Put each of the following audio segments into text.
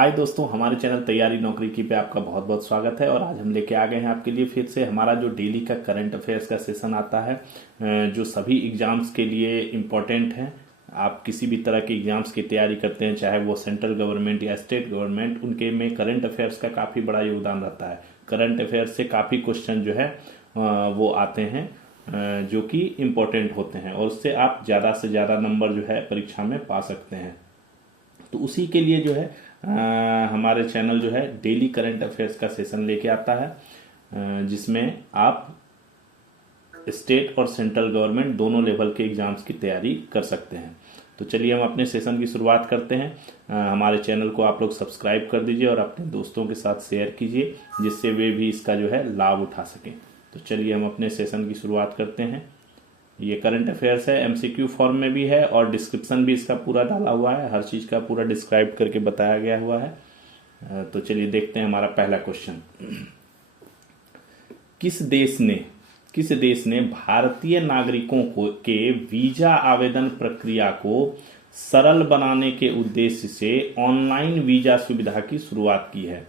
हाय दोस्तों, हमारे चैनल तैयारी नौकरी की पे आपका बहुत बहुत स्वागत है। और आज हम लेके आ गए हैं आपके लिए फिर से हमारा जो डेली का करंट अफेयर्स का सेशन आता है, जो सभी एग्जाम्स के लिए इम्पोर्टेंट है। आप किसी भी तरह के एग्जाम्स की तैयारी करते हैं, चाहे वो सेंट्रल गवर्नमेंट या स्टेट गवर्नमेंट, उनके में करंट अफेयर्स का काफ़ी बड़ा योगदान रहता है। करंट अफेयर्स से काफ़ी क्वेश्चन जो है वो आते हैं जो कि इम्पोर्टेंट होते हैं, और उससे आप ज़्यादा से ज़्यादा नंबर जो है परीक्षा में पा सकते हैं। तो उसी के लिए जो है हमारे चैनल जो है डेली करंट अफेयर्स का सेशन लेके आता है, जिसमें आप स्टेट और सेंट्रल गवर्नमेंट दोनों लेवल के एग्जाम्स की तैयारी कर सकते हैं। तो चलिए हम अपने सेशन की शुरुआत करते हैं। हमारे चैनल को आप लोग सब्सक्राइब कर दीजिए और अपने दोस्तों के साथ शेयर कीजिए, जिससे वे भी इसका जो है लाभ उठा सकें। तो चलिए हम अपने सेशन की शुरुआत करते हैं। ये करंट अफेयर्स है, एमसीक्यू फॉर्म में भी है और डिस्क्रिप्शन भी इसका पूरा डाला हुआ है, हर चीज़ का पूरा डिस्क्राइब करके बताया गया हुआ है। तो चलिए देखते हैं हमारा पहला क्वेश्चन। किस देश ने भारतीय नागरिकों के वीजा आवेदन प्रक्रिया को सरल बनाने के उद्देश्य से ऑनलाइन वीजा सुविधा की शुरुआत की है?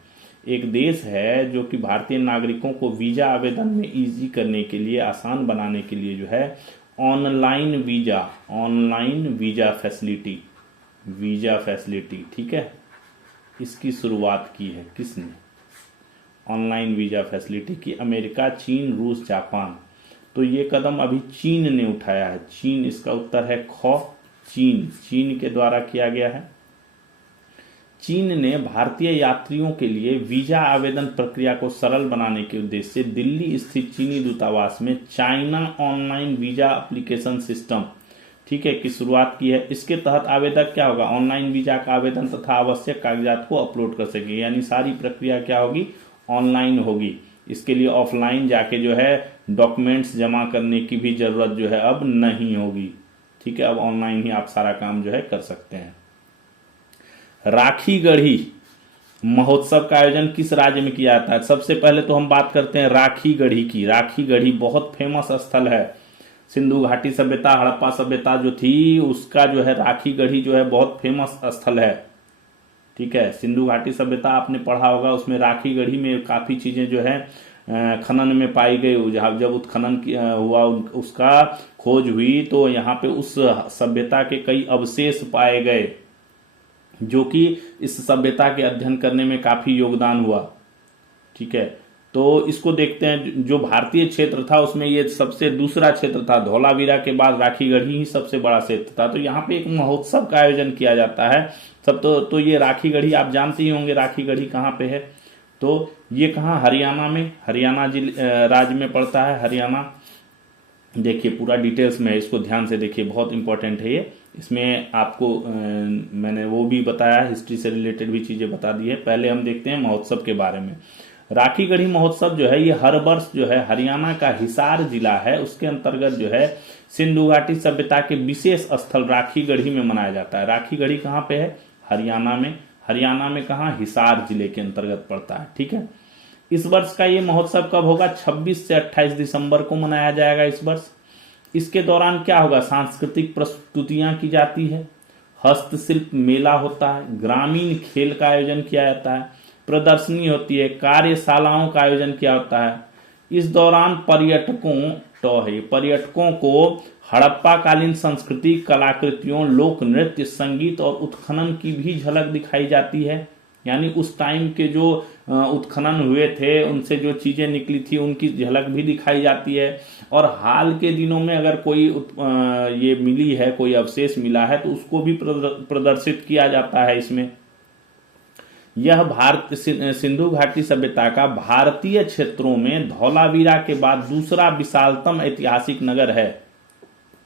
एक देश है जो कि भारतीय नागरिकों को वीजा आवेदन में इजी करने के लिए, आसान बनाने के लिए जो है ऑनलाइन वीजा फैसिलिटी, ठीक है, इसकी शुरुआत की है। किसने? ऑनलाइन वीजा फैसिलिटी की। अमेरिका, चीन, रूस, जापान। तो ये कदम अभी चीन ने उठाया है। चीन, इसका उत्तर है ख, चीन के द्वारा किया गया है। चीन ने भारतीय यात्रियों के लिए वीजा आवेदन प्रक्रिया को सरल बनाने के उद्देश्य से दिल्ली स्थित चीनी दूतावास में China online visa application system, ठीक है, की शुरुआत की है। इसके तहत आवेदक क्या होगा? ऑनलाइन वीजा का आवेदन तथा आवश्यक कागजात को अपलोड कर सकेंगे, यानी सारी प्रक्रिया क्या होगी? ऑनलाइन होगी। इसके लिए ऑफलाइन जाके जो है डॉक्यूमेंट्स जमा करने की भी जरूरत जो है अब नहीं होगी, ठीक है। अब ऑनलाइन ही आप सारा काम जो है कर सकते हैं। राखी गढ़ी महोत्सव का आयोजन किस राज्य में किया जाता है? सबसे पहले तो हम बात करते हैं राखी गढ़ी की। राखी गढ़ी बहुत फेमस स्थल है। सिंधु घाटी सभ्यता, हड़प्पा सभ्यता जो थी उसका जो है राखी गढ़ी जो है बहुत फेमस स्थल है, ठीक है। सिंधु घाटी सभ्यता आपने पढ़ा होगा, उसमें राखी गढ़ी में काफी चीजें जो है खनन में पाई गई। जब उत्खनन हुआ, उसका खोज हुई, तो यहाँ पे उस सभ्यता के कई अवशेष पाए गए, जो कि इस सभ्यता के अध्ययन करने में काफी योगदान हुआ, ठीक है। तो इसको देखते हैं। जो भारतीय क्षेत्र था उसमें ये सबसे दूसरा क्षेत्र था, धौलावीरा के बाद राखी गढ़ी ही सबसे बड़ा क्षेत्र था। तो यहाँ पे एक महोत्सव का आयोजन किया जाता है। सब तो ये राखी गढ़ी आप जानते ही होंगे, राखी गढ़ी कहाँ पे है? तो ये कहाँ? हरियाणा में, हरियाणा राज्य में पड़ता है। हरियाणा, देखिए पूरा डिटेल्स में, इसको ध्यान से देखिए, बहुत इंपॉर्टेंट है ये। इसमें आपको मैंने वो भी बताया, हिस्ट्री से रिलेटेड भी चीजें बता दी है। पहले हम देखते हैं महोत्सव के बारे में। राखी गढ़ी महोत्सव जो है ये हर वर्ष जो है हरियाणा का हिसार जिला है, उसके अंतर्गत जो है सिंधु घाटी सभ्यता के विशेष स्थल राखी गढ़ी में मनाया जाता है। राखी गढ़ी कहाँ पे है? हरियाणा में। हरियाणा में कहाँ? हिसार जिले के अंतर्गत पड़ता है, ठीक है। इस वर्ष का ये महोत्सव कब होगा? 26 से 28 दिसंबर को मनाया जाएगा इस वर्ष। इसके दौरान क्या होगा? सांस्कृतिक प्रस्तुतियां की जाती है, हस्तशिल्प मेला होता है, ग्रामीण खेल का आयोजन किया जाता है, प्रदर्शनी होती है, कार्यशालाओं का आयोजन किया होता है। इस दौरान पर्यटकों को हड़प्पा कालीन संस्कृति, कलाकृतियों, लोक नृत्य, संगीत और उत्खनन की भी झलक दिखाई जाती है। यानी उस टाइम के जो उत्खनन हुए थे, उनसे जो चीजें निकली थी, उनकी झलक भी दिखाई जाती है। और हाल के दिनों में अगर कोई ये मिली है, कोई अवशेष मिला है, तो उसको भी प्रदर्शित किया जाता है इसमें। यह सिंधु घाटी सभ्यता का भारतीय क्षेत्रों में धौलावीरा के बाद दूसरा विशालतम ऐतिहासिक नगर है,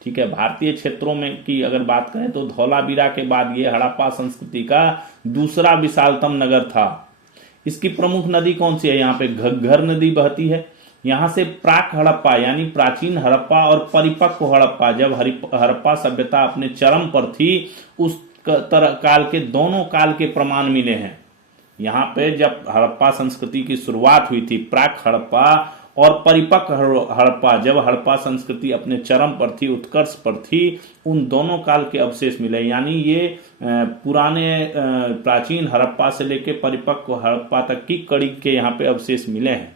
ठीक है। भारतीय क्षेत्रों में की अगर बात करें तो धौलावीरा के बाद ये हड़प्पा संस्कृति का दूसरा विशालतम नगर था। इसकी प्रमुख नदी कौन सी है? यहाँ पे घग्घर नदी बहती है। यहाँ से प्राक हड़प्पा यानी प्राचीन हड़प्पा और परिपक्व हड़प्पा, जब हड़प्पा सभ्यता अपने चरम पर थी, उस काल के दोनों काल के प्रमाण मिले हैं। यहाँ पे जब हड़प्पा संस्कृति की शुरुआत हुई थी, प्राक हड़प्पा, और परिपक्व हड़प्पा, जब हड़प्पा संस्कृति अपने चरम पर थी, उत्कर्ष पर थी, उन दोनों काल के अवशेष मिले। यानी ये पुराने प्राचीन हड़प्पा से लेके परिपक्व हड़प्पा तक की कड़ी के यहाँ पे अवशेष मिले हैं।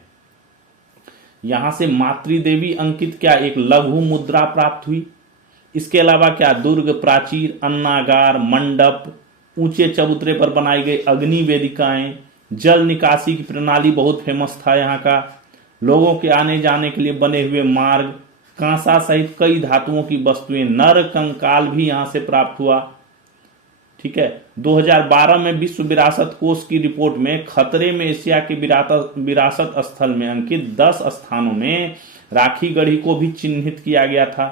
यहां से मातृदेवी अंकित क्या एक लघु मुद्रा प्राप्त हुई। इसके अलावा क्या दुर्ग, प्राचीर, अन्नागार, मंडप, ऊंचे चबूतरे पर बनाई गई अग्नि वेदिकाएं, जल निकासी की प्रणाली बहुत फेमस था यहाँ का, लोगों के आने जाने के लिए बने हुए मार्ग, कांसा सहित कई धातुओं की वस्तुएं, नर कंकाल भी यहां से प्राप्त हुआ। ठीक है, 2012 में विश्व विरासत कोष की रिपोर्ट में खतरे में एशिया के विरासत स्थल में अंकित 10 स्थानों में राखी गढ़ी को भी चिन्हित किया गया था।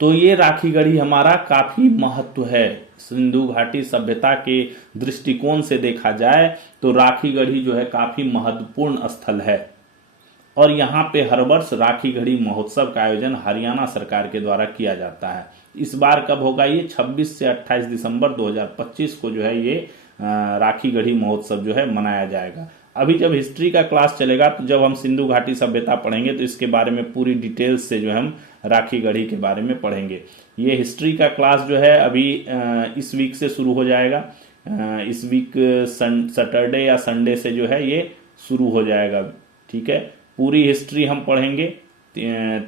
तो ये राखी गढ़ी हमारा काफी महत्व है। सिंधु घाटी सभ्यता के दृष्टिकोण से देखा जाए तो राखी गढ़ी जो है काफी महत्वपूर्ण स्थल है। और यहाँ पे हर वर्ष राखी गढ़ी महोत्सव का आयोजन हरियाणा सरकार के द्वारा किया जाता है। इस बार कब होगा ये? 26 से 28 दिसंबर 2025 को जो है ये राखी गढ़ी महोत्सव जो है मनाया जाएगा। अभी जब हिस्ट्री का क्लास चलेगा तो जब हम सिंधु घाटी सभ्यता पढ़ेंगे तो इसके बारे में पूरी डिटेल्स से जो है हम राखी गढ़ी के बारे में पढ़ेंगे। ये हिस्ट्री का क्लास जो है अभी इस वीक से शुरू हो जाएगा। इस वीक सैटरडे या संडे से जो है ये शुरू हो जाएगा। ठीक है, पूरी हिस्ट्री हम पढ़ेंगे,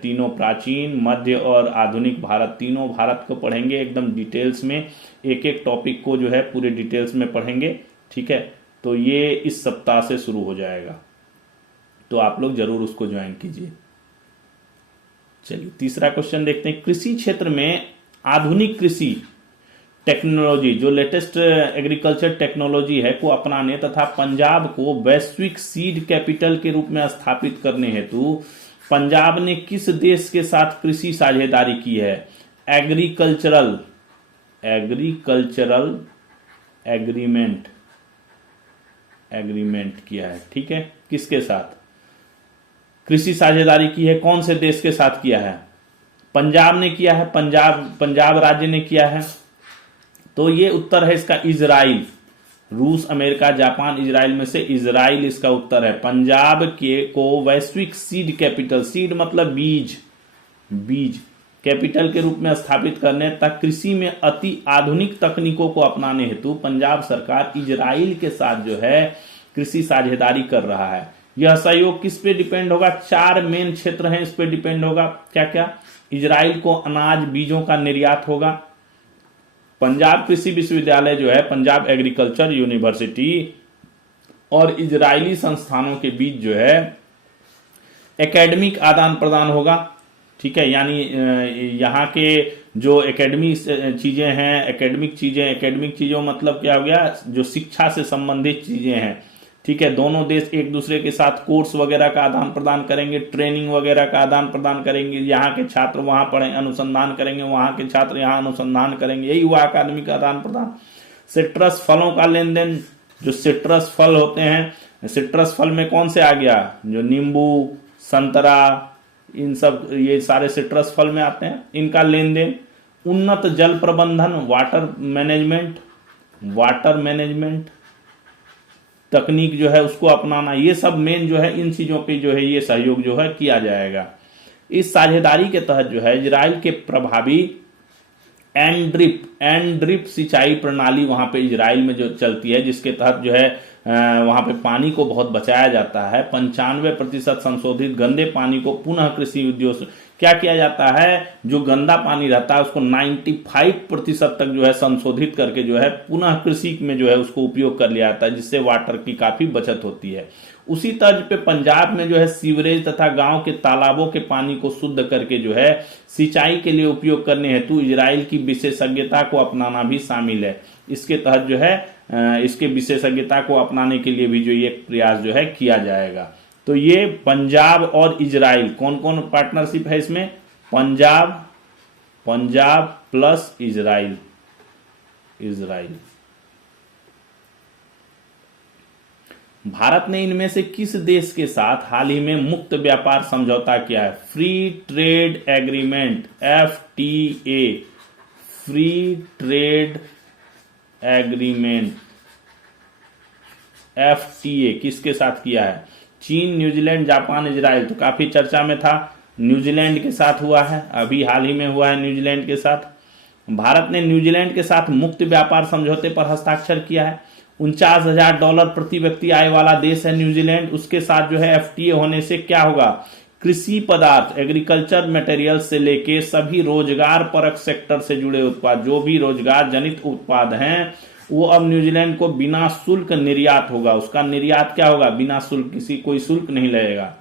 तीनों प्राचीन, मध्य और आधुनिक भारत, तीनों भारत को पढ़ेंगे एकदम डिटेल्स में। एक एक टॉपिक को जो है पूरे डिटेल्स में पढ़ेंगे। ठीक है, तो ये इस सप्ताह से शुरू हो जाएगा, तो आप लोग जरूर उसको ज्वाइन कीजिए। चलिए तीसरा क्वेश्चन देखते हैं। कृषि क्षेत्र में आधुनिक कृषि टेक्नोलॉजी, जो लेटेस्ट एग्रीकल्चर टेक्नोलॉजी है, को अपनाने तथा पंजाब को वैश्विक सीड कैपिटल के रूप में स्थापित करने हेतु पंजाब ने किस देश के साथ कृषि साझेदारी की है? एग्रीकल्चरल एग्रीमेंट किया है। ठीक है, किसके साथ कृषि साझेदारी की है? कौन से देश के साथ किया है? पंजाब ने किया है, पंजाब राज्य ने किया है। तो ये उत्तर है इसका इजराइल। रूस, अमेरिका, जापान, इजराइल में से इजराइल इसका उत्तर है। पंजाब के को वैश्विक सीड कैपिटल, सीड मतलब बीज कैपिटल के रूप में स्थापित करने तक कृषि में अति आधुनिक तकनीकों को अपनाने हेतु पंजाब सरकार इजराइल के साथ जो है कृषि साझेदारी कर रहा है। यह सहयोग किस पे डिपेंड होगा? 4 मेन क्षेत्र हैं, इस पे डिपेंड होगा। क्या क्या? इजराइल को अनाज, बीजों का निर्यात होगा। पंजाब कृषि विश्वविद्यालय जो है, पंजाब एग्रीकल्चर यूनिवर्सिटी और इजरायली संस्थानों के बीच जो है एकेडमिक आदान प्रदान होगा। ठीक है, यानी यहाँ के जो एकेडमिक चीजें मतलब क्या हो गया? जो शिक्षा से संबंधित चीजें हैं। ठीक है, दोनों देश एक दूसरे के साथ कोर्स वगैरह का आदान प्रदान करेंगे, ट्रेनिंग वगैरह का आदान प्रदान करेंगे। यहाँ के छात्र वहां पढ़े अनुसंधान करेंगे, वहां के छात्र यहाँ अनुसंधान करेंगे, यही हुआ अकादमिक आदान प्रदान। सिट्रस फलों का लेन देन, जो सिट्रस फल होते हैं, सिट्रस फल में कौन से आ गया? जो नींबू, संतरा, इन सब ये सारे सिट्रस फल में आते हैं, इनका लेन देन। उन्नत जल प्रबंधन, वाटर मैनेजमेंट तकनीक जो है उसको अपनाना, ये सब मेन जो है इन चीजों पे जो है ये सहयोग जो है किया जाएगा। इस साझेदारी के तहत जो है इजराइल के प्रभावी एंड ड्रिप सिंचाई प्रणाली वहां पे इजराइल में जो चलती है, जिसके तहत जो है वहां पे पानी को बहुत बचाया जाता है। 95% संशोधित गंदे पानी को पुनः कृषि उद्योग क्या किया जाता है? जो गंदा पानी रहता है उसको 95% तक जो है संशोधित करके जो है पुनः कृषि में जो है उसको उपयोग कर लिया जाता है, जिससे वाटर की काफी बचत होती है। उसी तर्ज पे पंजाब में जो है सीवरेज तथा गांव के तालाबों के पानी को शुद्ध करके जो है सिंचाई के लिए उपयोग करने हेतु इजराइल की विशेषज्ञता को अपनाना भी शामिल है। इसके तहत जो है इसके विशेषज्ञता को अपनाने के लिए भी जो ये प्रयास जो है किया जाएगा। तो ये पंजाब और इजराइल, कौन कौन पार्टनरशिप है इसमें? Punjab plus Israel. भारत ने इनमें से किस देश के साथ हाल ही में मुक्त व्यापार समझौता किया है? Free trade agreement, FTA, free trade agreement FTA किसके साथ किया है? चीन, न्यूजीलैंड, जापान, इजराइल तो काफी चर्चा में था। न्यूजीलैंड के साथ हुआ है, अभी हाल ही में हुआ है न्यूजीलैंड के साथ। भारत ने न्यूजीलैंड के साथ मुक्त व्यापार समझौते पर हस्ताक्षर किया है। $49,000 प्रति व्यक्ति आय वाला देश है न्यूजीलैंड। उसके साथ जो है एफटीए होने से क्या होगा, कृषि पदार्थ, एग्रीकल्चर मटेरियल से लेके सभी रोजगार परक सेक्टर से जुड़े उत्पाद, जो भी रोजगार जनित उत्पाद हैं, वो अब न्यूजीलैंड को बिना शुल्क निर्यात होगा। उसका निर्यात क्या होगा, बिना शुल्क, कोई शुल्क नहीं लगेगा।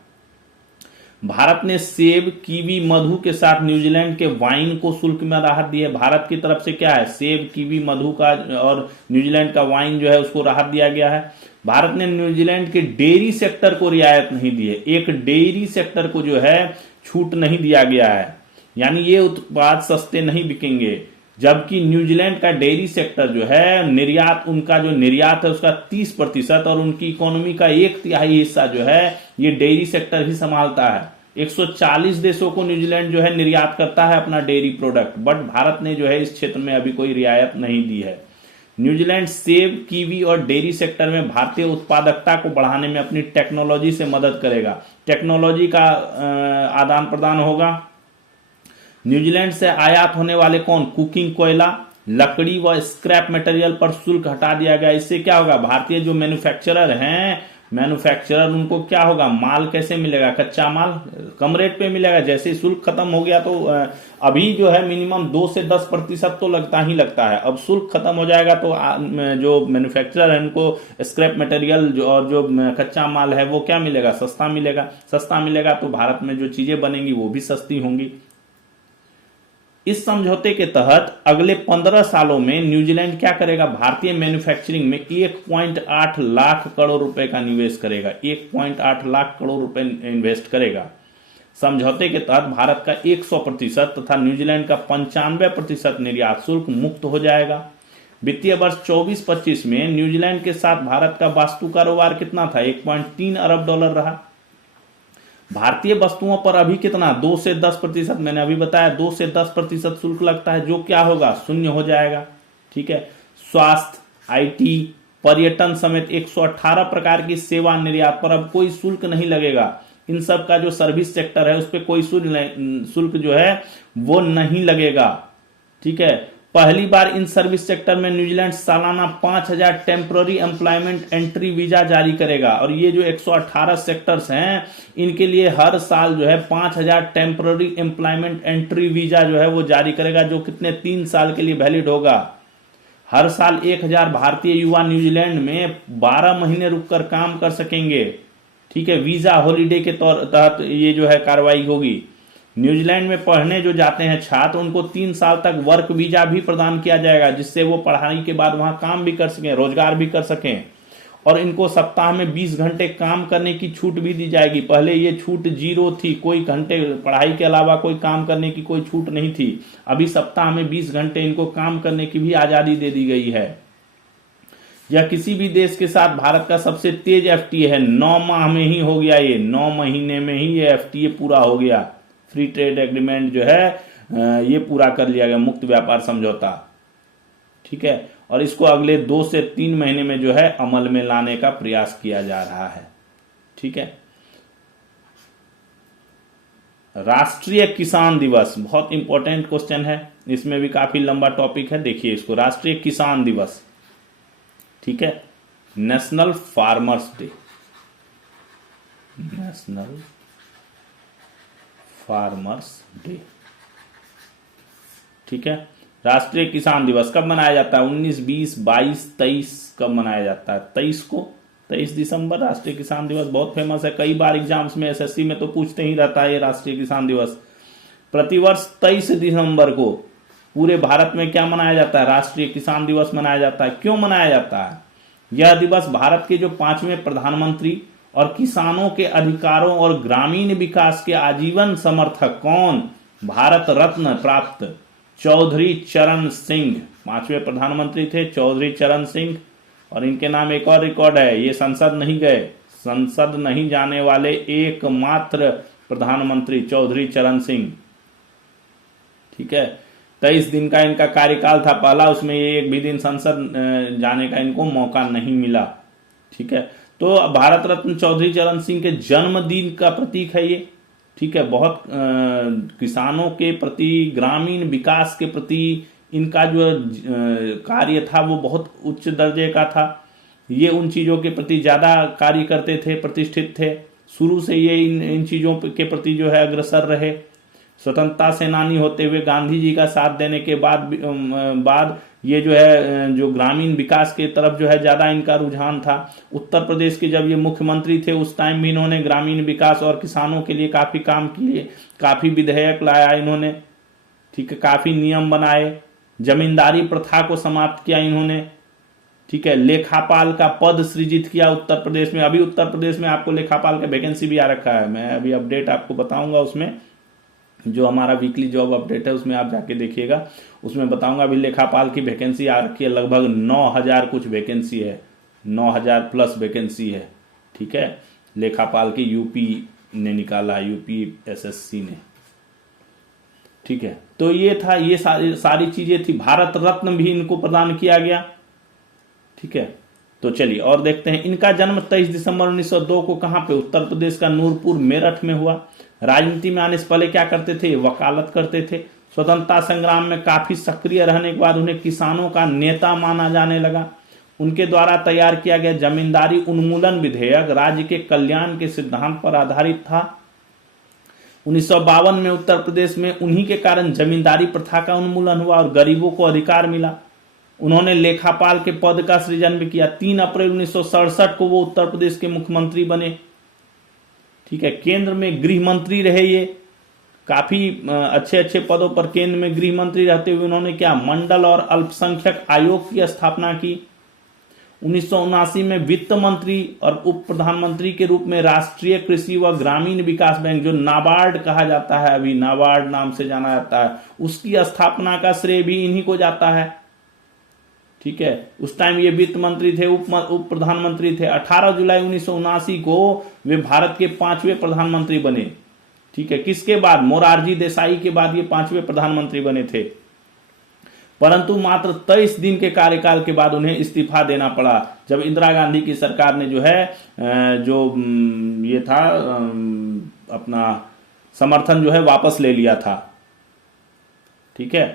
भारत ने सेब, कीवी, मधु के साथ न्यूजीलैंड के वाइन को शुल्क में राहत दी है। भारत की तरफ से क्या है, सेब, कीवी, मधु का और न्यूजीलैंड का वाइन जो है उसको राहत दिया गया है। भारत ने न्यूजीलैंड के डेयरी सेक्टर को रियायत नहीं दी है। एक डेयरी सेक्टर को जो है छूट नहीं दिया गया है, यानी ये उत्पाद सस्ते नहीं बिकेंगे। जबकि न्यूजीलैंड का डेयरी सेक्टर जो है, निर्यात, उनका जो निर्यात है उसका 30% और उनकी इकोनॉमी का 1/3 हिस्सा जो है ये डेयरी सेक्टर ही संभालता है। 140 देशों को न्यूजीलैंड जो है निर्यात करता है अपना डेयरी प्रोडक्ट, बट भारत ने जो है इस क्षेत्र में अभी कोई रियायत नहीं दी है। न्यूजीलैंड सेब, कीवी और डेयरी सेक्टर में भारतीय उत्पादकता को बढ़ाने में अपनी टेक्नोलॉजी से मदद करेगा। टेक्नोलॉजी का आदान प्रदान होगा। न्यूजीलैंड से आयात होने वाले कुकिंग कोयला, लकड़ी व स्क्रैप मटेरियल पर शुल्क हटा दिया गया। इससे क्या होगा, भारतीय जो मैन्युफैक्चरर उनको क्या होगा, माल कैसे मिलेगा, कच्चा माल कम रेट पे मिलेगा। जैसे शुल्क खत्म हो गया तो अभी जो है मिनिमम 2 से 10% तो लगता ही लगता है। अब शुल्क खत्म हो जाएगा तो जो मैन्युफैक्चरर है उनको स्क्रैप मटेरियल और जो कच्चा माल है वो क्या मिलेगा, सस्ता मिलेगा। सस्ता मिलेगा तो भारत में जो चीजें बनेंगी वो भी सस्ती होंगी। इस समझौते के तहत अगले 15 सालों में न्यूजीलैंड क्या करेगा, भारतीय मैन्युफैक्चरिंग में 1.8 लाख करोड़ रुपए का निवेश करेगा। 1.8 लाख करोड़ रुपए इन्वेस्ट करेगा। समझौते के तहत भारत का 100% तथा न्यूजीलैंड का 95% निर्यात शुल्क मुक्त हो जाएगा। वित्तीय वर्ष 24-25 में न्यूजीलैंड के साथ भारत का वास्तु कारोबार कितना था, $1.3 अरब रहा। भारतीय वस्तुओं पर अभी कितना, 2 से 10%, मैंने अभी बताया 2 से 10% शुल्क लगता है, जो क्या होगा, शून्य हो जाएगा। ठीक है। स्वास्थ्य, आईटी, पर्यटन समेत 118 प्रकार की सेवा निर्यात पर अब कोई शुल्क नहीं लगेगा। इन सब का जो सर्विस सेक्टर है उस पर कोई शुल्क जो है वो नहीं लगेगा। ठीक है। पहली बार इन सर्विस सेक्टर में न्यूजीलैंड सालाना 5,000 टेम्पररी एम्प्लॉयमेंट एंट्री वीजा जारी करेगा। और ये जो 118 सेक्टर्स हैं इनके लिए हर साल जो है 5,000 टेम्पररी एम्प्लॉयमेंट एंट्री वीजा जो है वो जारी करेगा, जो कितने 3 साल के लिए वैलिड होगा। हर साल 1,000 भारतीय युवा न्यूजीलैंड में 12 महीने रुककर काम कर सकेंगे। ठीक है। वीजा हॉलीडे के तहत ये जो है कार्रवाई होगी। न्यूजीलैंड में पढ़ने जो जाते हैं छात्र, उनको 3 साल तक वर्क वीजा भी प्रदान किया जाएगा, जिससे वो पढ़ाई के बाद वहां काम भी कर सकें, रोजगार भी कर सकें। और इनको सप्ताह में 20 घंटे काम करने की छूट भी दी जाएगी। पहले ये छूट 0 थी, कोई घंटे पढ़ाई के अलावा कोई काम करने की कोई छूट नहीं थी। अभी सप्ताह में 20 घंटे इनको काम करने की भी आजादी दे दी गई है। यह किसी भी देश के साथ भारत का सबसे तेज एफटीए है। 9 माह में ही हो गया, ये 9 महीने में ही ये एफटीए पूरा हो गया। फ्री ट्रेड एग्रीमेंट जो है ये पूरा कर लिया गया, मुक्त व्यापार समझौता। ठीक है। और इसको अगले 2 से 3 महीने में जो है अमल में लाने का प्रयास किया जा रहा है। ठीक है। राष्ट्रीय किसान दिवस बहुत इंपॉर्टेंट क्वेश्चन है, इसमें भी काफी लंबा टॉपिक है, देखिए इसको। राष्ट्रीय किसान दिवस, ठीक है, national farmers day, national farmers day. ठीक है। राष्ट्रीय किसान दिवस कब मनाया जाता है, 19, 20, 22, 23 कब मनाया जाता है, 23 दिसंबर राष्ट्रीय किसान दिवस बहुत फेमस है। कई बार एग्जाम्स में एसएससी में तो पूछते ही रहता है ये राष्ट्रीय किसान दिवस। प्रतिवर्ष 23 दिसंबर को पूरे भारत में क्या मनाया जाता है, राष्ट्रीय किसान दिवस मनाया जाता है। क्यों मनाया जाता है यह दिवस, भारत के जो 5वें प्रधानमंत्री और किसानों के अधिकारों और ग्रामीण विकास के आजीवन समर्थक कौन, भारत रत्न प्राप्त चौधरी चरण सिंह, 5वें प्रधानमंत्री थे चौधरी चरण सिंह। और इनके नाम एक और रिकॉर्ड है, ये संसद नहीं गए, संसद नहीं जाने वाले एकमात्र प्रधानमंत्री चौधरी चरण सिंह। ठीक है। 23 दिन का इनका कार्यकाल था पहला, उसमें ये एक भी दिन संसद जाने का इनको मौका नहीं मिला। ठीक है। तो भारत रत्न चौधरी चरण सिंह के जन्मदिन का प्रतीक है ये, ठीक है। बहुत किसानों के प्रति, ग्रामीण विकास के प्रति इनका जो कार्य था वो बहुत उच्च दर्जे का था। ये उन चीज़ों के प्रति ज़्यादा कार्य करते थे, प्रतिष्ठित थे। शुरू से ये इन चीज़ों के प्रति जो है अग्रसर रहे। स्वतंत्रता सेनानी होते हुए गांधी जी का साथ देने के बाद ये जो है जो ग्रामीण विकास के तरफ जो है ज़्यादा इनका रुझान था। उत्तर प्रदेश के जब ये मुख्यमंत्री थे उस टाइम भी इन्होंने ग्रामीण विकास और किसानों के लिए काफ़ी काम किए, काफ़ी विधेयक लाया इन्होंने, ठीक है। काफ़ी नियम बनाए, जमींदारी प्रथा को समाप्त किया इन्होंने, ठीक है। लेखापाल का पद सृजित किया उत्तर प्रदेश में। अभी उत्तर प्रदेश में आपको लेखापाल का वैकेंसी भी आ रखा है, मैं अभी अपडेट आपको बताऊंगा उसमें, जो हमारा वीकली जॉब अपडेट है उसमें आप जाके देखिएगा, उसमें बताऊंगा। अभी लेखापाल की वैकेंसी आ रखी है, लगभग 9,000 कुछ वैकेंसी है, 9,000 प्लस वैकेंसी है, ठीक है। लेखापाल की यूपी ने निकाला, यूपी एसएससी ने, ठीक है। तो ये था, ये सारी चीजें थी। भारत रत्न भी इनको प्रदान किया गया, ठीक है। तो चलिए और देखते हैं। इनका जन्म 23 दिसंबर 1902 को कहां पे, उत्तर प्रदेश का नूरपुर मेरठ में हुआ। राजनीति में आने से पहले क्या करते थे, वकालत करते थे। स्वतंत्रता संग्राम में काफी सक्रिय रहने के बाद उन्हें किसानों का नेता माना जाने लगा। उनके द्वारा तैयार किया गया जमींदारी उन्मूलन विधेयक राज्य के कल्याण के सिद्धांत पर आधारित था। 1952 में उत्तर प्रदेश में उन्हीं के कारण जमींदारी प्रथा का उन्मूलन हुआ और गरीबों को अधिकार मिला। उन्होंने लेखापाल के पद का सृजन भी किया। 3 अप्रैल 1967 को वो उत्तर प्रदेश के मुख्यमंत्री बने, ठीक है। केंद्र में गृह मंत्री रहे ये, काफी अच्छे अच्छे पदों पर केंद्र में गृह मंत्री रहते हुए उन्होंने क्या, मंडल और अल्पसंख्यक आयोग की स्थापना की। 1979 में वित्त मंत्री और उप प्रधानमंत्री के रूप में राष्ट्रीय कृषि व ग्रामीण विकास बैंक, जो नाबार्ड कहा जाता है, अभी नाबार्ड नाम से जाना जाता है, उसकी स्थापना का श्रेय भी इन्हीं को जाता है, ठीक है। उस टाइम ये वित्त मंत्री थे, उप प्रधानमंत्री थे। 18 जुलाई 1979 को वे भारत के 5वें प्रधानमंत्री बने, ठीक है। किसके बाद, मोरारजी देसाई के बाद ये 5वें प्रधानमंत्री बने थे। परंतु मात्र 23 दिन के कार्यकाल के बाद उन्हें इस्तीफा देना पड़ा, जब इंदिरा गांधी की सरकार ने जो है जो ये था अपना समर्थन जो है वापस ले लिया था, ठीक है।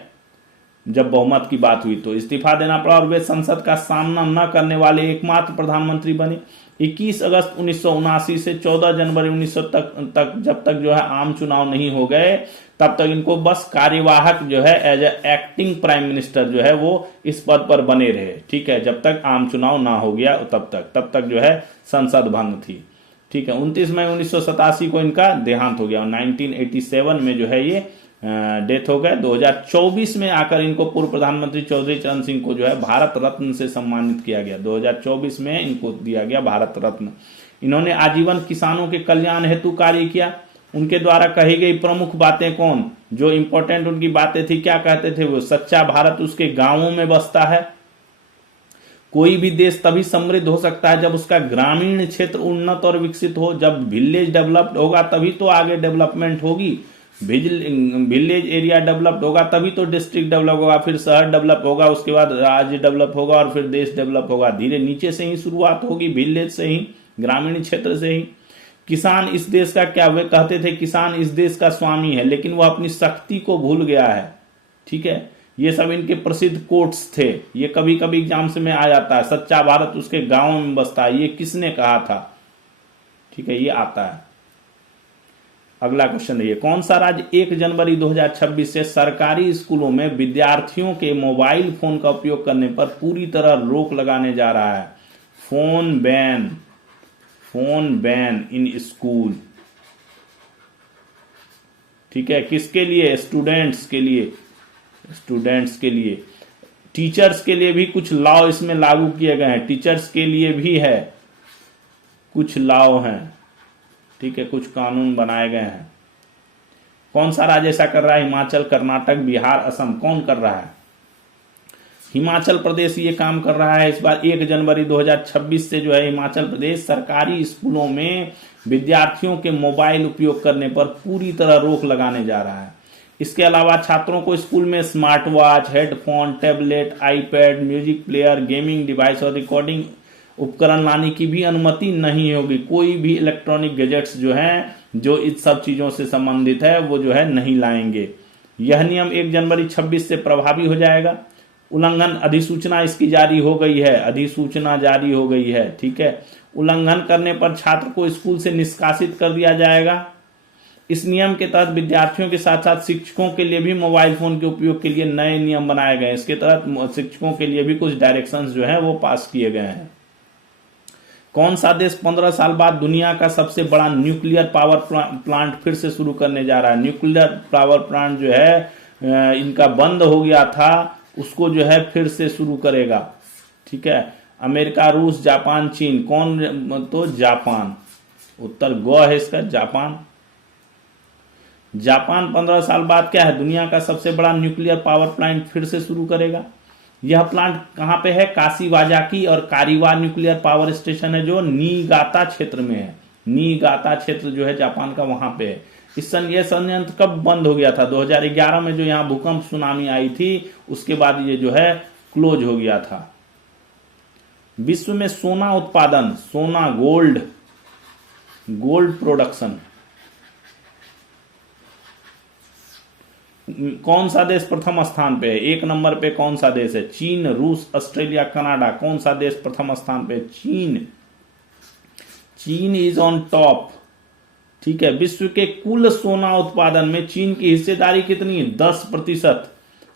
जब बहुमत की बात हुई तो इस्तीफा देना पड़ा और वे संसद का सामना न करने वाले एकमात्र प्रधानमंत्री बने। 21 अगस्त 1979 से 14 जनवरी 1900 तक जब तक जो है आम चुनाव नहीं हो गए, तब तक इनको बस कार्यवाहक जो है एज एक्टिंग प्राइम मिनिस्टर जो है वो इस पद पर बने रहे, ठीक है। जब तक आम चुनाव ना हो गया तब तक जो है संसद भंग थी, ठीक है। 29 मई 1987 को इनका देहांत हो गया। 1987 में जो है ये डेथ हो गए। 2024 में आकर इनको पूर्व प्रधानमंत्री चौधरी चरण सिंह को जो है भारत रत्न से सम्मानित किया गया। 2024 में इनको दिया गया भारत रत्न। इन्होंने आजीवन किसानों के कल्याण हेतु कार्य किया। उनके द्वारा कही गई प्रमुख बातें कौन, जो इंपॉर्टेंट उनकी बातें थी, क्या कहते थे वो, सच्चा भारत उसके गांवों में बसता है। कोई भी देश तभी समृद्ध हो सकता है जब उसका ग्रामीण क्षेत्र उन्नत और विकसित हो। जब विलेज डेवलप्ड होगा तभी तो आगे डेवलपमेंट होगी। विलेज एरिया डेवलप्ड होगा तभी तो डिस्ट्रिक्ट डेवलप होगा, फिर शहर डेवलप होगा, उसके बाद राज्य डेवलप होगा और फिर देश डेवलप होगा। धीरे नीचे से ही शुरुआत होगी, विलेज से ही, ग्रामीण क्षेत्र से ही। किसान इस देश का, क्या वे कहते थे किसान इस देश का स्वामी है, लेकिन वह अपनी शक्ति को भूल गया है, ठीक है। ये सब इनके प्रसिद्ध कोट्स थे, ये कभी कभी एग्जाम्स में आ जाता है। सच्चा भारत उसके गांव में बसता है, ये किसने कहा था, ठीक है, ये आता है। अगला क्वेश्चन है, कौन सा राज्य 1 जनवरी 2026 से सरकारी स्कूलों में विद्यार्थियों के मोबाइल फोन का उपयोग करने पर पूरी तरह रोक लगाने जा रहा है। फोन बैन इन स्कूल, ठीक है। किसके लिए, स्टूडेंट्स के लिए। टीचर्स के लिए भी कुछ लॉ इसमें लागू किए गए हैं, टीचर्स के लिए भी है, कुछ लॉ हैं, ठीक है, कुछ कानून बनाए गए हैं। कौन सा राज्य ऐसा कर रहा है, हिमाचल, कर्नाटक, बिहार, असम। कौन कर रहा है, हिमाचल प्रदेश ये काम कर रहा है। इस बार 1 जनवरी 2026 से जो है हिमाचल प्रदेश सरकारी स्कूलों में विद्यार्थियों के मोबाइल उपयोग करने पर पूरी तरह रोक लगाने जा रहा है। इसके अलावा छात्रों को स्कूल में smart watch, headphone, tablet, iPad, music player, gaming device और रिकॉर्डिंग उपकरण लाने की भी अनुमति नहीं होगी। कोई भी इलेक्ट्रॉनिक गैजेट्स जो हैं जो इस सब चीजों से संबंधित है वो जो है नहीं लाएंगे। यह नियम 1 जनवरी 26 से प्रभावी हो जाएगा। उल्लंघन अधिसूचना इसकी जारी हो गई है, अधिसूचना जारी हो गई है, ठीक है। उल्लंघन करने पर छात्र को स्कूल से निष्कासित कर दिया जाएगा। इस नियम के तहत विद्यार्थियों के साथ साथ शिक्षकों के लिए भी मोबाइल फोन के उपयोग के लिए नए नियम बनाए गए। इसके तहत शिक्षकों के लिए भी कुछ डायरेक्शंस जो है वो पास किए गए हैं। कौन सा देश 15 साल बाद दुनिया का सबसे बड़ा न्यूक्लियर पावर प्लांट फिर से शुरू करने जा रहा है? न्यूक्लियर पावर प्लांट जो है इनका बंद हो गया था, उसको जो है फिर से शुरू करेगा, ठीक है। अमेरिका, रूस, जापान, चीन। कौन? तो जापान। उत्तर ग है इसका, जापान। जापान 15 साल बाद क्या है? दुनिया का सबसे बड़ा न्यूक्लियर पावर प्लांट फिर से शुरू करेगा। यह प्लांट कहां पे है? काशिवाजाकी और कारीवा न्यूक्लियर पावर स्टेशन है जो नीगाता क्षेत्र में है। नीगाता क्षेत्र जो है जापान का, वहां पे है। यह संयंत्र कब बंद हो गया था? 2011 में जो यहां भूकंप सुनामी आई थी उसके बाद ये जो है क्लोज हो गया था। विश्व में सोना उत्पादन, सोना गोल्ड प्रोडक्शन, कौन सा देश प्रथम स्थान पे है? 1 नंबर पे कौन सा देश है? चीन, रूस, ऑस्ट्रेलिया, कनाडा। कौन सा देश प्रथम स्थान पे? चीन। चीन इज ऑन टॉप, ठीक है। विश्व के कुल सोना उत्पादन में चीन की हिस्सेदारी कितनी है? 10%।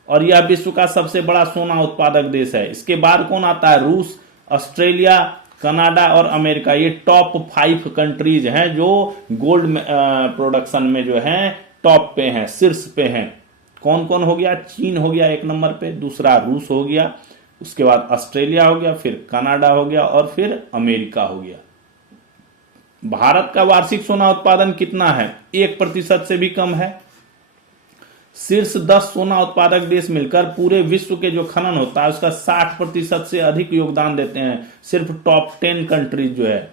और यह विश्व का सबसे बड़ा सोना उत्पादक देश है। इसके बाद कौन आता है? रूस, ऑस्ट्रेलिया, कनाडा और अमेरिका। ये टॉप 5 कंट्रीज हैं जो गोल्ड प्रोडक्शन में जो है टॉप पे हैं, शीर्ष पे हैं। कौन कौन हो गया? चीन हो गया 1 नंबर पे, दूसरा रूस हो गया, उसके बाद ऑस्ट्रेलिया हो गया, फिर कनाडा हो गया और फिर अमेरिका हो गया। भारत का वार्षिक सोना उत्पादन कितना है? 1% से भी कम है। शीर्ष 10 सोना उत्पादक देश मिलकर पूरे विश्व के जो खनन होता है उसका 60% से अधिक योगदान देते हैं, सिर्फ टॉप 10 कंट्रीज जो है।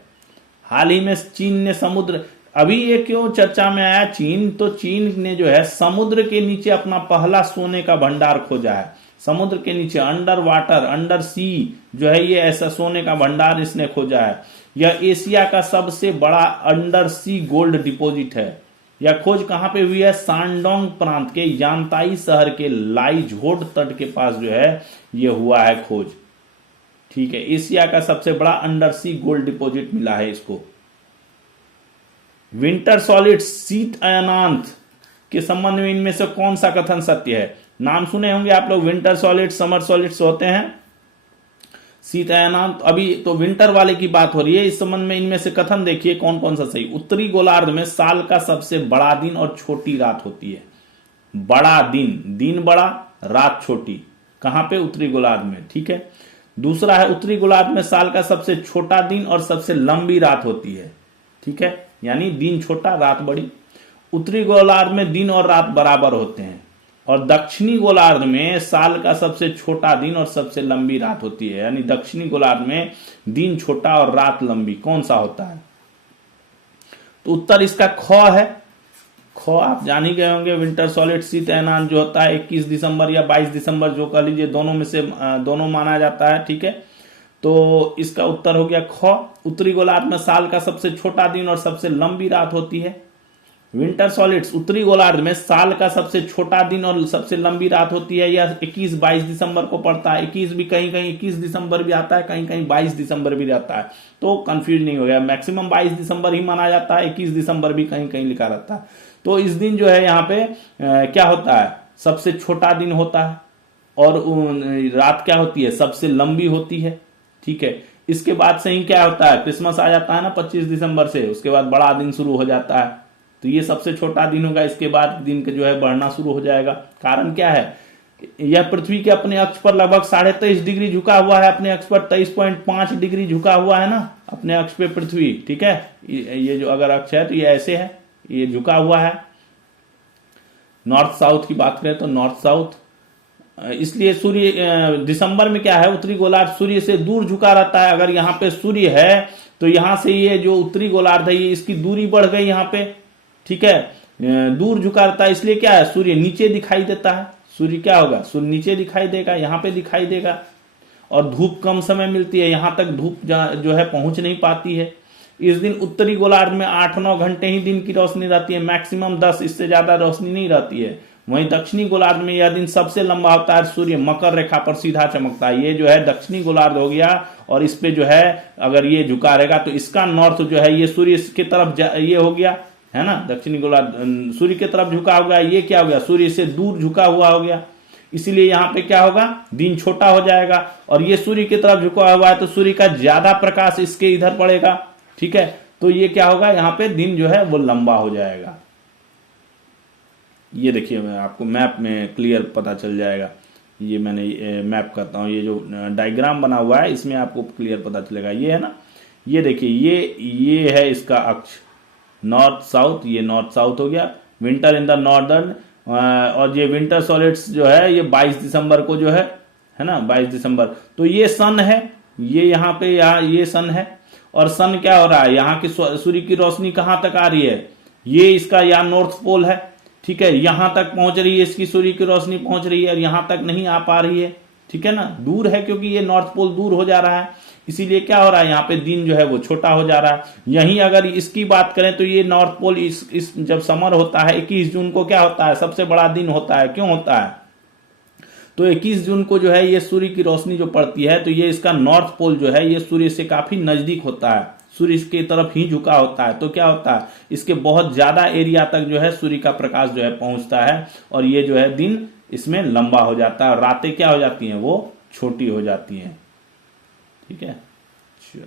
हाल ही में चीन ने समुद्र, अभी ये क्यों चर्चा में आया चीन? तो चीन ने जो है समुद्र के नीचे अपना पहला सोने का भंडार खोजा है। समुद्र के नीचे, अंडर वाटर, अंडर सी जो है ये ऐसा सोने का भंडार इसने खोजा है। यह एशिया का सबसे बड़ा अंडर सी गोल्ड डिपॉजिट है। यह खोज कहां पे हुई है? सांडोंग प्रांत के यांताई शहर के लाइझोट तट के पास जो है ये हुआ है खोज, ठीक है। एशिया का सबसे बड़ा अंडर सी गोल्ड डिपॉजिट मिला है इसको। विंटर सॉलिड्स, शीत अयनांत के संबंध में इनमें से कौन सा कथन सत्य है? नाम सुने होंगे आप लोग, विंटर सॉलिड्स, समर सॉलिड्स होते हैं, शीत अयनांत। अभी तो विंटर वाले की बात हो रही है, इस संबंध में इनमें से कथन देखिए कौन कौन सा सही। उत्तरी गोलार्ध में साल का सबसे बड़ा दिन और छोटी रात होती है। बड़ा दिन, दिन बड़ा, रात छोटी, कहां पे? उत्तरी गोलार्ध में, ठीक है। दूसरा है उत्तरी गोलार्ध में साल का सबसे छोटा दिन और सबसे लंबी रात होती है, ठीक है, यानी दिन छोटा रात बड़ी। उत्तरी गोलार्ध में दिन और रात बराबर होते हैं। और दक्षिणी गोलार्ध में साल का सबसे छोटा दिन और सबसे लंबी रात होती है, यानी दक्षिणी गोलार्ध में दिन छोटा और रात लंबी। कौन सा होता है? तो उत्तर इसका ख है। ख आप जान ही गए होंगे। विंटर सॉलिड शीत अयनांत जो होता है 21 दिसंबर या 22 दिसंबर जो कह लीजिए, दोनों में से दोनों माना जाता है, ठीक है। तो इसका उत्तर हो गया ख। उत्तरी गोलार्ध में साल का सबसे छोटा दिन और सबसे लंबी रात होती है। विंटर सॉलिड्स उत्तरी गोलार्ध में साल का सबसे छोटा दिन और सबसे लंबी रात होती है। यह 21-22 दिसंबर को पड़ता है। 21 भी कहीं कहीं 21 दिसंबर भी आता है, कहीं कहीं 22 दिसंबर भी रहता है, तो कंफ्यूज नहीं हो गया। मैक्सिमम 22 दिसंबर ही माना जाता है, 21 दिसंबर भी कहीं कहीं लिखा रहता है। तो इस दिन जो है यहाँ पे क्या होता है? सबसे छोटा दिन होता है और रात क्या होती है? सबसे लंबी होती है, ठीक है। इसके बाद से ही क्या होता है? क्रिसमस आ जाता है ना 25 दिसंबर से, उसके बाद बड़ा दिन शुरू हो जाता है। तो ये सबसे छोटा दिन होगा, इसके बाद दिन का जो है बढ़ना शुरू हो जाएगा। कारण क्या है? यह पृथ्वी के अपने अक्ष पर लगभग 23.5 डिग्री झुका हुआ है। अपने अक्ष पर 23.5 डिग्री झुका हुआ है ना, अपने अक्ष पे पृथ्वी, ठीक है। ये जो अगर अक्ष है तो ये ऐसे है, ये झुका हुआ है। नॉर्थ साउथ की बात करें तो नॉर्थ साउथ, इसलिए सूर्य दिसंबर में क्या है? उत्तरी गोलार्ध सूर्य से दूर झुका रहता है। अगर यहाँ पे सूर्य है तो यहां से ये जो उत्तरी गोलार्ध है ये इसकी दूरी बढ़ गई यहाँ पे, ठीक है। दूर झुका रहता है, इसलिए क्या है? सूर्य नीचे दिखाई देता है। सूर्य क्या होगा? सूर्य नीचे दिखाई देगा, यहाँ पे दिखाई देगा। और धूप कम समय मिलती है, यहां तक धूप जो है पहुंच नहीं पाती है। इस दिन उत्तरी गोलार्ध में 8-9 घंटे ही दिन की रोशनी रहती है, मैक्सिमम 10, इससे ज्यादा रोशनी नहीं रहती है। वहीं दक्षिणी गोलार्ध में यह दिन सबसे लंबा होता है, सूर्य मकर रेखा पर सीधा चमकता है। ये जो है दक्षिणी गोलार्ध हो गया, और इस पे जो है अगर ये झुका रहेगा तो इसका नॉर्थ जो है ये सूर्य की तरफ ये हो गया, है ना, दक्षिणी गोलार्ध सूर्य की तरफ झुका होगा। ये क्या हो गया, सूर्य से दूर झुका हुआ हो गया, इसीलिए यहाँ पे क्या होगा, दिन छोटा हो जाएगा। और ये सूर्य की तरफ झुका हुआ है तो सूर्य का ज्यादा प्रकाश इसके इधर पड़ेगा, ठीक है, तो ये क्या होगा, यहाँ पे दिन जो है वो लंबा हो जाएगा। ये देखिए, मैं आपको मैप में क्लियर पता चल जाएगा। ये मैंने मैप करता हूँ, ये जो डायग्राम बना हुआ है इसमें आपको क्लियर पता चलेगा। ये है ना, ये देखिए, ये है इसका अक्ष, नॉर्थ साउथ, ये नॉर्थ साउथ हो गया, विंटर इन द नॉर्दर्न। और ये विंटर सॉलिड्स जो है ये 22 दिसंबर को जो है ना, 22 दिसंबर। तो ये सन है, ये यहाँ पे ये सन है। और सन क्या हो रहा है, यहाँ की सूर्य की रोशनी कहाँ तक आ रही है, ये इसका यहाँ नॉर्थ पोल है, ठीक है, यहां तक पहुंच रही है, इसकी सूर्य की रोशनी पहुंच रही है, और यहां तक नहीं आ पा रही है, ठीक है ना, दूर है, क्योंकि ये नॉर्थ पोल दूर हो जा रहा है, इसीलिए क्या हो रहा है, यहाँ पे दिन जो है वो छोटा हो जा रहा है। यहीं अगर इसकी बात करें तो ये नॉर्थ पोल इस जब समर होता है 21 जून को क्या होता है, सबसे बड़ा दिन होता है। क्यों होता है, तो 21 जून को जो है ये सूर्य की रोशनी जो पड़ती है, तो ये इसका नॉर्थ पोल जो है ये सूर्य से काफी नजदीक होता है, सूर्य की तरफ ही झुका होता है। तो क्या होता है, इसके बहुत ज्यादा एरिया तक जो है सूर्य का प्रकाश जो है पहुंचता है, और ये जो है दिन इसमें लंबा हो जाता है, और रातें क्या हो जाती हैं, वो छोटी हो जाती हैं, ठीक है। चलो,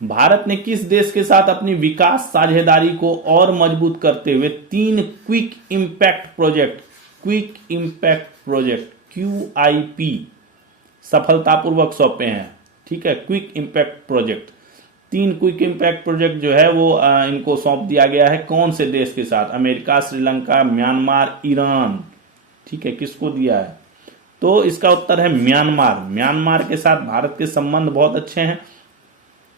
भारत ने किस देश के साथ अपनी विकास साझेदारी को और मजबूत करते हुए 3 क्विक इम्पैक्ट प्रोजेक्ट QIP सफलतापूर्वक सौंपे हैं, ठीक है। Quick impact project, 3 quick impact project जो है वो इनको सौंप दिया गया है। कौन से देश के साथ, अमेरिका, श्रीलंका, म्यांमार, ईरान, ठीक है, किसको दिया है, तो इसका उत्तर है म्यांमार। म्यांमार के साथ भारत के संबंध बहुत अच्छे हैं।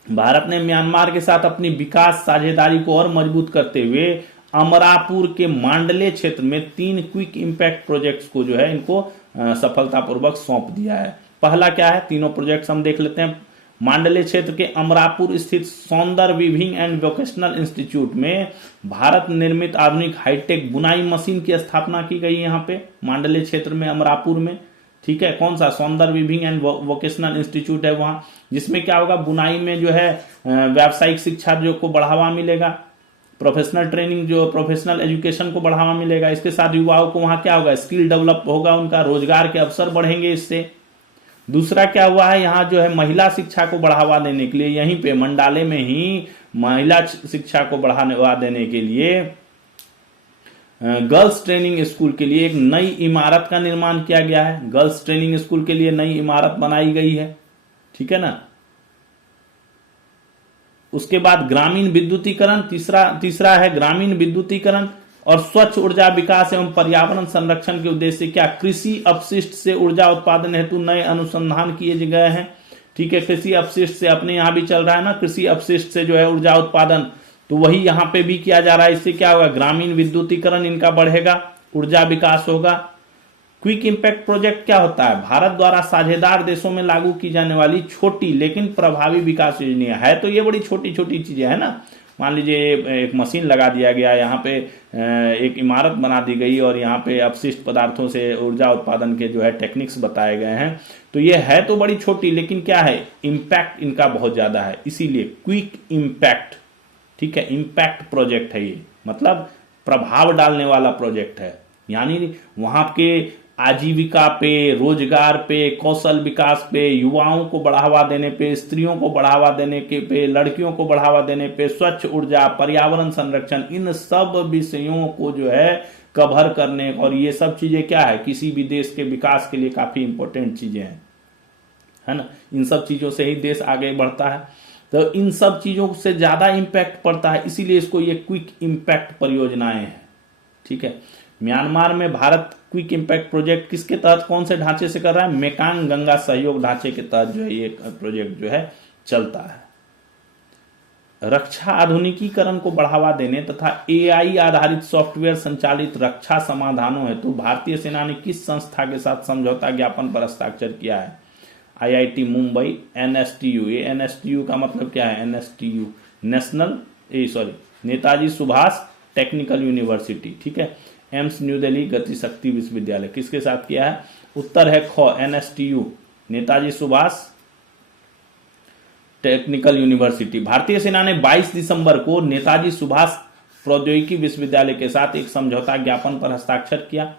भारत ने म्यांमार के साथ अपनी विकास साझेदारी को और मजबूत करते हुए अमरापुर के मांडले क्षेत्र में 3 क्विक इम्पैक्ट प्रोजेक्ट्स को जो है इनको सफलतापूर्वक सौंप दिया है। पहला क्या है, तीनों प्रोजेक्ट्स हम देख लेते हैं। मांडले क्षेत्र के अमरापुर स्थित सौंदर्य वीविंग एंड वोकेशनल इंस्टीट्यूट में भारत निर्मित आधुनिक हाईटेक बुनाई मशीन की स्थापना की गई। यहाँ पे मांडले क्षेत्र में, अमरापुर में, ठीक है, कौन सा, सौंदर्य वीविंग एंड वोकेशनल इंस्टीट्यूट है वहां, जिसमें क्या होगा, बुनाई में जो है व्यावसायिक शिक्षा जो को बढ़ावा मिलेगा, प्रोफेशनल ट्रेनिंग जो प्रोफेशनल एजुकेशन को बढ़ावा मिलेगा। इसके साथ युवाओं को वहां क्या होगा, स्किल डेवलप होगा, उनका रोजगार के अवसर बढ़ेंगे इससे। दूसरा क्या हुआ है, यहाँ जो है महिला शिक्षा को बढ़ावा देने के लिए, यहीं पे मंडाले में ही महिला शिक्षा को बढ़ावा देने के लिए गर्ल्स ट्रेनिंग स्कूल के लिए एक नई इमारत का निर्माण किया गया है। गर्ल्स ट्रेनिंग स्कूल के लिए नई इमारत बनाई गई है, ठीक है ना। उसके बाद ग्रामीण विद्युतीकरण, तीसरा है ग्रामीण विद्युतीकरण और स्वच्छ ऊर्जा विकास एवं पर्यावरण संरक्षण के उद्देश्य से क्या, कृषि अपशिष्ट से ऊर्जा उत्पादन हेतु नए अनुसंधान किए गए हैं, ठीक है। कृषि अपशिष्ट से, अपने यहां भी चल रहा है ना, कृषि अपशिष्ट से जो है ऊर्जा उत्पादन, तो वही यहां पे भी किया जा रहा है। इससे क्या होगा, ग्रामीण विद्युतीकरण इनका बढ़ेगा, ऊर्जा विकास होगा। क्विक इम्पैक्ट प्रोजेक्ट क्या होता है, भारत द्वारा साझेदार देशों में लागू की जाने वाली छोटी लेकिन प्रभावी विकास योजना है। तो ये बड़ी छोटी छोटी चीजें है ना, मान लीजिए एक मशीन लगा दिया गया, यहाँ पे एक इमारत बना दी गई और यहाँ पे अपशिष्ट पदार्थों से ऊर्जा उत्पादन के जो है टेक्निक्स बताए गए हैं। तो ये है तो बड़ी छोटी, लेकिन क्या है, इम्पैक्ट इनका बहुत ज्यादा है, इसीलिए क्विक इम्पैक्ट, ठीक है, इम्पैक्ट प्रोजेक्ट है ये, मतलब प्रभाव डालने वाला प्रोजेक्ट है। यानी वहां के आजीविका पे, रोजगार पे, कौशल विकास पे, युवाओं को बढ़ावा देने पे, स्त्रियों को बढ़ावा देने के पे, लड़कियों को बढ़ावा देने पे, स्वच्छ ऊर्जा, पर्यावरण संरक्षण, इन सब विषयों को जो है कवर करने, और ये सब चीजें क्या है, किसी भी देश के विकास के लिए काफी इंपॉर्टेंट चीजें हैं, है ना। इन सब चीजों से ही देश आगे बढ़ता है, तो इन सब चीजों से ज्यादा इंपैक्ट पड़ता है, इसीलिए इसको ये क्विक इम्पैक्ट परियोजनाएं हैं, ठीक है। म्यांमार में भारत क्विक इम्पैक्ट प्रोजेक्ट किसके तहत, कौन से ढांचे से कर रहा है, मेकांग गंगा सहयोग ढांचे के तहत जो है ये प्रोजेक्ट जो है चलता है। रक्षा आधुनिकीकरण को बढ़ावा देने तथा एआई आधारित सॉफ्टवेयर संचालित रक्षा समाधानों हेतु भारतीय सेना ने किस संस्था के साथ समझौता ज्ञापन पर हस्ताक्षर किया है? आईआईटी मुंबई, एनएसटीयू। ये एनएसटीयू का मतलब क्या है? एनएसटीयू नेताजी सुभाष टेक्निकल यूनिवर्सिटी, ठीक है। एम्स न्यू दिल्ली गति शक्ति विश्वविद्यालय, किसके साथ किया है? उत्तर है ख, एनएसटीयू नेताजी सुभाष टेक्निकल यूनिवर्सिटी। भारतीय सेना ने 22 दिसंबर को नेताजी सुभाष प्रौद्योगिकी विश्वविद्यालय के साथ एक समझौता ज्ञापन पर हस्ताक्षर किया।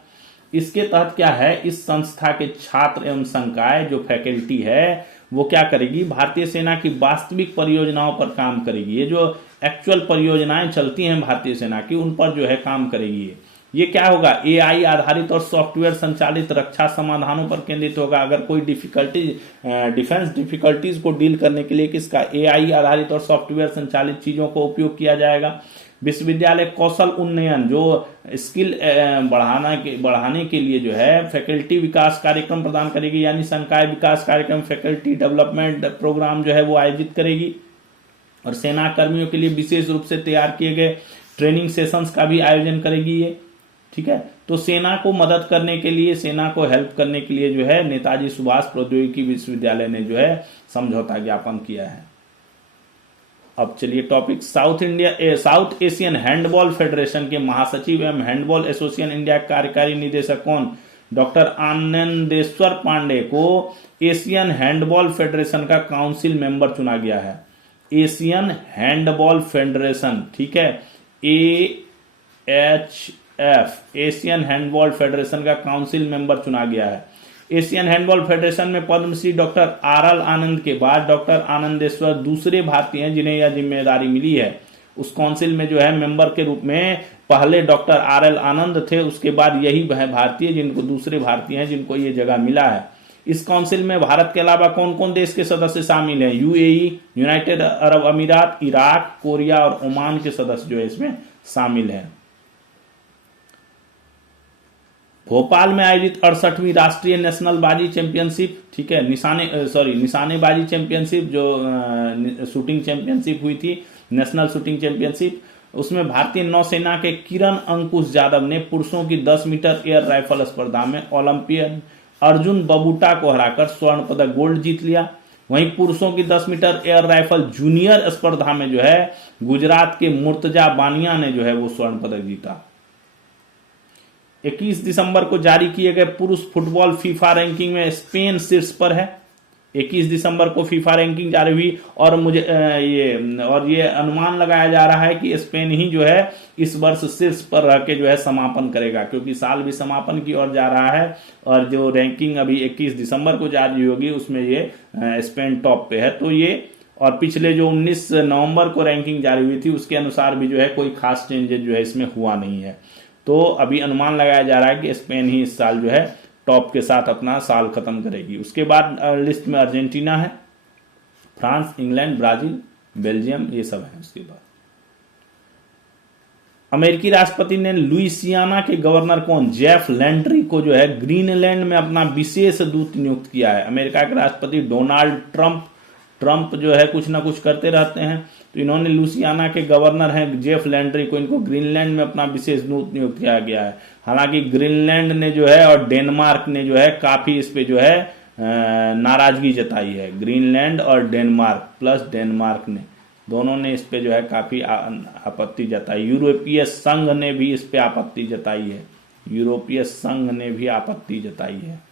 इसके तहत क्या है, इस संस्था के छात्र एवं संकाय जो फैकल्टी है वो क्या करेगी, भारतीय सेना की वास्तविक परियोजनाओं पर काम करेगी। ये जो एक्चुअल परियोजनाएं चलती हैं भारतीय सेना की, उन पर जो है काम करेगी। ये क्या होगा, एआई आधारित और सॉफ्टवेयर संचालित रक्षा समाधानों पर केंद्रित होगा। अगर कोई डिफेंस डिफिकल्टीज को डील करने के लिए किसका, एआई आधारित और सॉफ्टवेयर संचालित चीजों को उपयोग किया जाएगा। विश्वविद्यालय कौशल उन्नयन, जो स्किल बढ़ाने के लिए जो है फैकल्टी विकास कार्यक्रम प्रदान करेगी, यानी संकाय विकास कार्यक्रम, फैकल्टी डेवलपमेंट प्रोग्राम जो है वो आयोजित करेगी। और सेना कर्मियों के लिए विशेष रूप से तैयार किए गए ट्रेनिंग सेशंस का भी आयोजन करेगी ये, ठीक है। तो सेना को मदद करने के लिए, सेना को हेल्प करने के लिए जो है नेताजी सुभाष प्रौद्योगिकी विश्वविद्यालय ने जो है समझौता ज्ञापन किया है। अब चलिए topic, south Asian handball federation के महासचिव एवं हैंडबॉल एसोसिएशन इंडिया कार्यकारी निदेशक कौन? डॉक्टर आनंदेश्वर पांडे को एशियन हैंडबॉल फेडरेशन का काउंसिल मेंबर चुना गया है। एशियन हैंडबॉल फेडरेशन, ठीक है, AHF, एशियन हैंडबॉल फेडरेशन का काउंसिल मेंबर चुना गया है। एशियन हैंडबॉल फेडरेशन में पद्मश्री डॉक्टर आरएल आनंद के बाद डॉक्टर आनंदेश्वर दूसरे भारतीय हैं जिन्हें यह जिम्मेदारी मिली है। उस काउंसिल में जो है मेंबर के रूप में पहले डॉक्टर आरएल आनंद थे, उसके बाद यही भारतीय जिनको दूसरे भारतीय हैं जिनको ये जगह मिला है। इस काउंसिल में भारत के अलावा कौन कौन देश के सदस्य शामिल हैं? यूएई, यूनाइटेड अरब अमीरात, इराक, कोरिया और ओमान के सदस्य जो है इसमें शामिल हैं। भोपाल में आयोजित 68वीं राष्ट्रीय नेशनल बाजी चैंपियनशिप, ठीक है, निशानेबाजी चैंपियनशिप, जो शूटिंग चैंपियनशिप हुई थी, नेशनल शूटिंग चैंपियनशिप, उसमें भारतीय नौसेना के किरण अंकुश यादव ने पुरुषों की 10 मीटर एयर राइफल स्पर्धा में ओलंपियन अर्जुन बबूटा को हराकर स्वर्ण पदक गोल्ड जीत लिया। वहीं पुरुषों की 10 मीटर एयर राइफल जूनियर स्पर्धा में जो है गुजरात के मुर्तजा बानिया ने जो है वो स्वर्ण पदक जीता। 21 दिसंबर को जारी किए गए पुरुष फुटबॉल फीफा रैंकिंग में स्पेन शीर्ष पर है। 21 दिसंबर को फीफा रैंकिंग जारी हुई और ये अनुमान लगाया जा रहा है कि स्पेन ही जो है इस वर्ष शीर्ष पर रह के जो है समापन करेगा, क्योंकि साल भी समापन की ओर जा रहा है और जो रैंकिंग अभी 21 दिसंबर को जारी होगी उसमें ये स्पेन टॉप पे है। तो ये, और पिछले जो 19 नवंबर को रैंकिंग जारी हुई थी उसके अनुसार भी जो है कोई खास चेंजेस जो है इसमें हुआ नहीं है। तो अभी अनुमान लगाया जा रहा है कि स्पेन ही इस साल जो है टॉप के साथ अपना साल खत्म करेगी। उसके बाद लिस्ट में अर्जेंटीना है, फ्रांस, इंग्लैंड, ब्राजील, बेल्जियम, ये सब है। उसके बाद अमेरिकी राष्ट्रपति ने लुइसियाना के गवर्नर कौन, जेफ लैंड्री को जो है ग्रीनलैंड में अपना विशेष दूत नियुक्त किया है। अमेरिका के राष्ट्रपति डोनाल्ड ट्रंप जो है कुछ ना कुछ करते रहते हैं, तो इन्होंने लुइसियाना के गवर्नर हैं जेफ लैंड्री को, इनको ग्रीनलैंड में अपना विशेष दूत नियुक्त किया गया है। हालांकि ग्रीनलैंड ने जो है और डेनमार्क ने जो है काफी इस पे जो है नाराजगी जताई है। ग्रीनलैंड और डेनमार्क प्लस डेनमार्क ने, दोनों ने इस पे जो है काफी आपत्ति जताई। यूरोपीय संघ ने भी इस पे आपत्ति जताई है, यूरोपीय संघ ने भी आपत्ति जताई है।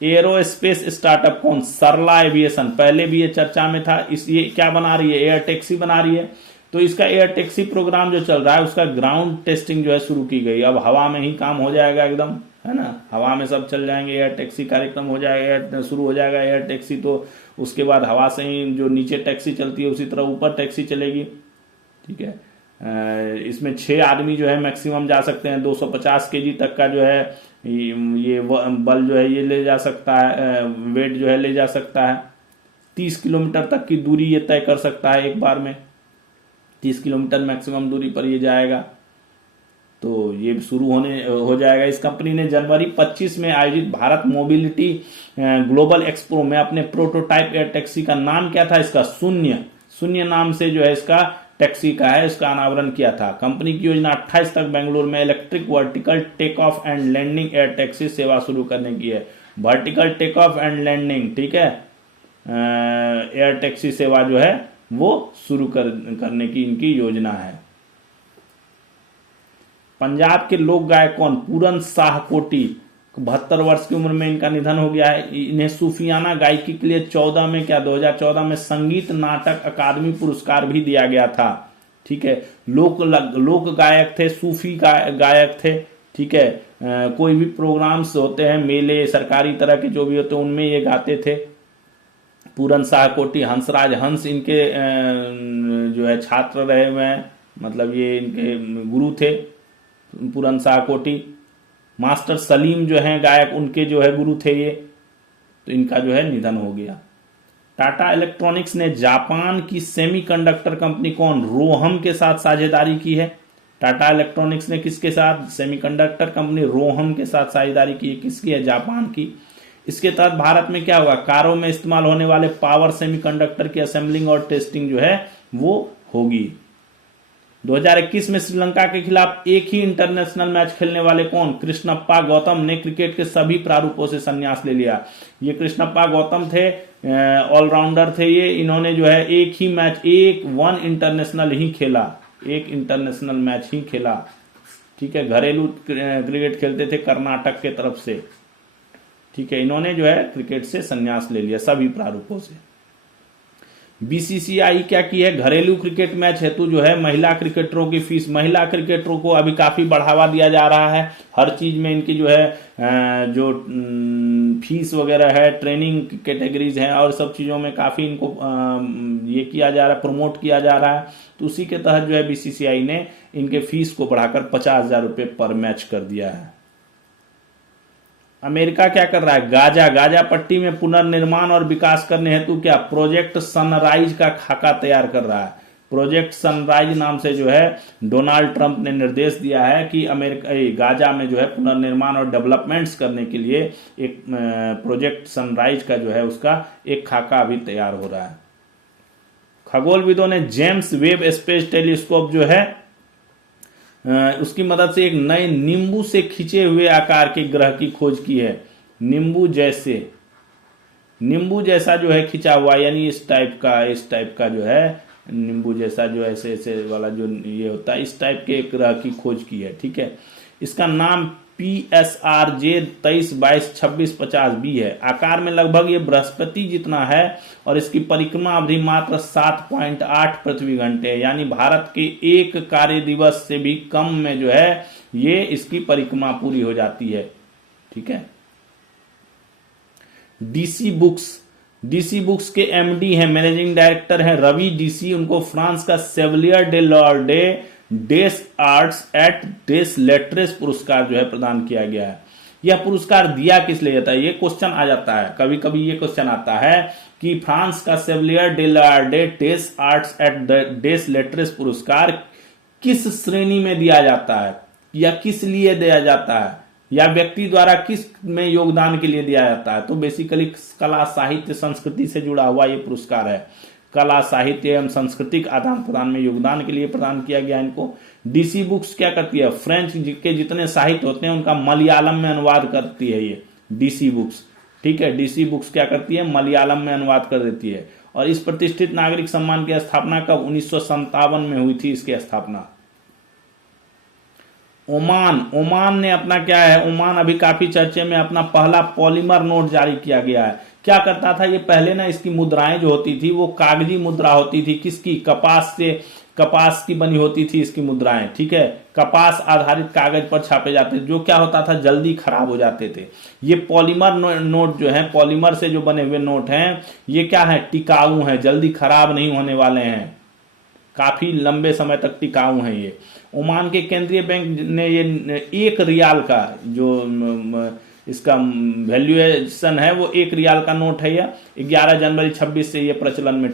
एरोस्पेस स्टार्टअप कौन, सरला एविएशन, पहले भी ये चर्चा में था। ये क्या बना रही है, एयर टैक्सी बना रही है। तो इसका एयर टैक्सी प्रोग्राम जो चल रहा है उसका ग्राउंड टेस्टिंग जो है शुरू की गई। अब हवा में ही काम हो जाएगा एकदम, है ना, हवा में सब चल जाएंगे, एयर टैक्सी कार्यक्रम हो जाएगा, शुरू हो जाएगा एयर टैक्सी। तो उसके बाद हवा से ही जो नीचे टैक्सी चलती है उसी तरह ऊपर टैक्सी चलेगी, ठीक है। इसमें 6 आदमी जो है मैक्सिमम जा सकते हैं। 250 kg तक का जो है ये बल जो है ये ले जा सकता है, वेट जो है ले जा सकता है। 30 किलोमीटर तक की दूरी ये तय कर सकता है एक बार में, 30 किलोमीटर मैक्सिमम दूरी पर ये जाएगा। तो ये शुरू हो जाएगा। इस कंपनी ने जनवरी 25 में आयोजित भारत मोबिलिटी ग्लोबल एक्सपो में अपने प्रोटोटाइप एयर टैक्सी का नाम क्या था इसका, शून्य नाम से जो है इसका टैक्सी का है, इसका अनावरण किया था। कंपनी की योजना 28 तक बेंगलुरु में electric vertical take off and landing air taxi सेवा शुरू करने की है। Vertical take off and landing, ठीक है, एयर टैक्सी सेवा जो है वो शुरू करने की इनकी योजना है। पंजाब के लोक गायक कौन? पूरन शाह कोटी, 72 वर्ष की उम्र में इनका निधन हो गया है। इन्हें सूफियाना गायकी के लिए 2014 में संगीत नाटक अकादमी पुरस्कार भी दिया गया था। ठीक है, लोक गायक थे, सूफी गायक थे। ठीक है, कोई भी प्रोग्राम्स होते हैं, मेले सरकारी तरह के जो भी होते हैं, उनमें ये गाते थे। पूरन शाह कोटी, हंसराज हंस इनके जो है छात्र रहे हुए हैं, मतलब ये इनके गुरु थे पूरन शाह कोटी। मास्टर सलीम जो हैं गायक, उनके जो है गुरु थे ये, तो इनका जो है निधन हो गया। टाटा इलेक्ट्रॉनिक्स ने जापान की सेमीकंडक्टर कंपनी कौन? रोहम के साथ साझेदारी की है। टाटा इलेक्ट्रॉनिक्स ने किसके साथ? सेमीकंडक्टर कंपनी रोहम के साथ साझेदारी की है। किसकी है? जापान की। इसके तहत भारत में क्या होगा? कारों में इस्तेमाल होने वाले पावर सेमीकंडक्टर की असेंबलिंग और टेस्टिंग जो है वो होगी। 2021 में श्रीलंका के खिलाफ एक ही इंटरनेशनल मैच खेलने वाले कौन? कृष्णप्पा गौतम ने क्रिकेट के सभी प्रारूपों से संन्यास ले लिया। ये कृष्णप्पा गौतम थे, ऑलराउंडर थे ये। इन्होंने जो है एक ही मैच, वन इंटरनेशनल ही खेला, एक इंटरनेशनल मैच ही खेला। ठीक है, घरेलू क्रिकेट खेलते थे कर्नाटक के तरफ से। ठीक है, इन्होंने जो है क्रिकेट से संन्यास ले लिया सभी प्रारूपों से। बीसीसीआई क्या की है? घरेलू क्रिकेट मैच हेतु जो है महिला क्रिकेटरों की फीस, महिला क्रिकेटरों को अभी काफी बढ़ावा दिया जा रहा है। हर चीज में इनकी जो है जो फीस वगैरह है, ट्रेनिंग कैटेगरीज हैं और सब चीजों में काफी इनको ये किया जा रहा है, प्रमोट किया जा रहा है। तो उसी के तहत जो है बीसीसीआई ने इनके फीस को बढ़ाकर 50,000 रुपये पर मैच कर दिया है। अमेरिका क्या कर रहा है? गाजा पट्टी में पुनर्निर्माण और विकास करने हेतु क्या? प्रोजेक्ट सनराइज का खाका तैयार कर रहा है। प्रोजेक्ट सनराइज नाम से जो है डोनाल्ड ट्रंप ने निर्देश दिया है कि गाजा में जो है पुनर्निर्माण और डेवलपमेंट्स करने के लिए एक प्रोजेक्ट सनराइज का जो है उसका एक खाका अभी तैयार हो रहा है। खगोलविदों ने जेम्स वेब स्पेस टेलीस्कोप जो है उसकी मदद से एक नए नींबू से खिंचे हुए आकार के ग्रह की खोज की है। नींबू जैसा जो है खिंचा हुआ, यानी इस टाइप का जो है नींबू जैसा जो ऐसे ऐसे वाला जो ये होता है, इस टाइप के एक ग्रह की खोज की है। ठीक है, इसका नाम PSRJ 23222650b है। आकार में लगभग ये बृहस्पति जितना है और इसकी परिक्रमा अवधि मात्र 7.8 पृथ्वी घंटे है, यानी भारत के एक कार्य दिवस से भी कम में जो है ये इसकी परिक्रमा पूरी हो जाती है। ठीक है, डीसी बुक्स के MD हैं, मैनेजिंग डायरेक्टर हैं रवि डीसी। उनको फ्रांस का Chevalier de l'Ordre des Arts et des Lettres पुरस्कार जो है प्रदान किया गया है। यह पुरस्कार दिया किस लिए जाता है? ये क्वेश्चन आ जाता है, कभी कभी ये क्वेश्चन आता है कि फ्रांस का Chevalier de l'Ordre des Arts et des Lettres पुरस्कार किस श्रेणी में दिया जाता है, या किस लिए दिया जाता है, या व्यक्ति द्वारा किस में योगदान के लिए दिया जाता है। तो बेसिकली कला साहित्य संस्कृति से जुड़ा हुआ ये पुरस्कार है। कला साहित्य एवं सांस्कृतिक आदान प्रदान में योगदान के लिए प्रदान किया गया इनको। डीसी बुक्स क्या करती है? फ्रेंच के जितने साहित्य होते हैं उनका मलयालम में अनुवाद करती है ये डीसी बुक्स। ठीक है, डीसी बुक्स क्या करती है? मलयालम में अनुवाद कर देती है। और इस प्रतिष्ठित नागरिक सम्मान की स्थापना कब? 1957 में हुई थी इसकी स्थापना। ओमान ने अपना क्या है? ओमान अभी काफी चर्चे में, अपना पहला पॉलीमर नोट जारी किया गया है। क्या करता था ये? पहले ना इसकी मुद्राएं जो होती थी वो कागजी मुद्रा होती थी। किसकी? कपास की बनी होती थी इसकी मुद्राएं। ठीक है, कपास आधारित कागज पर छापे जाते थे, जो क्या होता था जल्दी खराब हो जाते थे। ये पॉलीमर नोट जो है, पॉलीमर से जो बने हुए नोट हैं, ये क्या है? टिकाऊ हैं, जल्दी खराब नहीं होने वाले हैं, काफी लंबे समय तक टिकाऊ हैं ये। ओमान के केंद्रीय बैंक ने ये 1 रियाल का जो इसका वैल्यूएशन है वो 1 रियाल का नोट है। यह 11 जनवरी 26 से ये प्रचलन में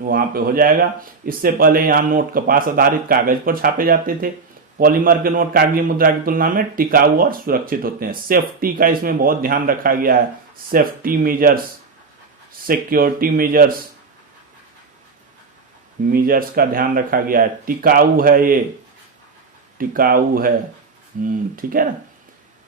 वहां पे हो जाएगा। इससे पहले यहाँ नोट कपास आधारित कागज पर छापे जाते थे। पॉलीमर के नोट कागजी मुद्रा की तुलना में टिकाऊ और सुरक्षित होते हैं। सेफ्टी का इसमें बहुत ध्यान रखा गया है। Safety measures, security measures, measures का ध्यान रखा गया है। टिकाऊ है, ये टिकाऊ है। ठीक है ना।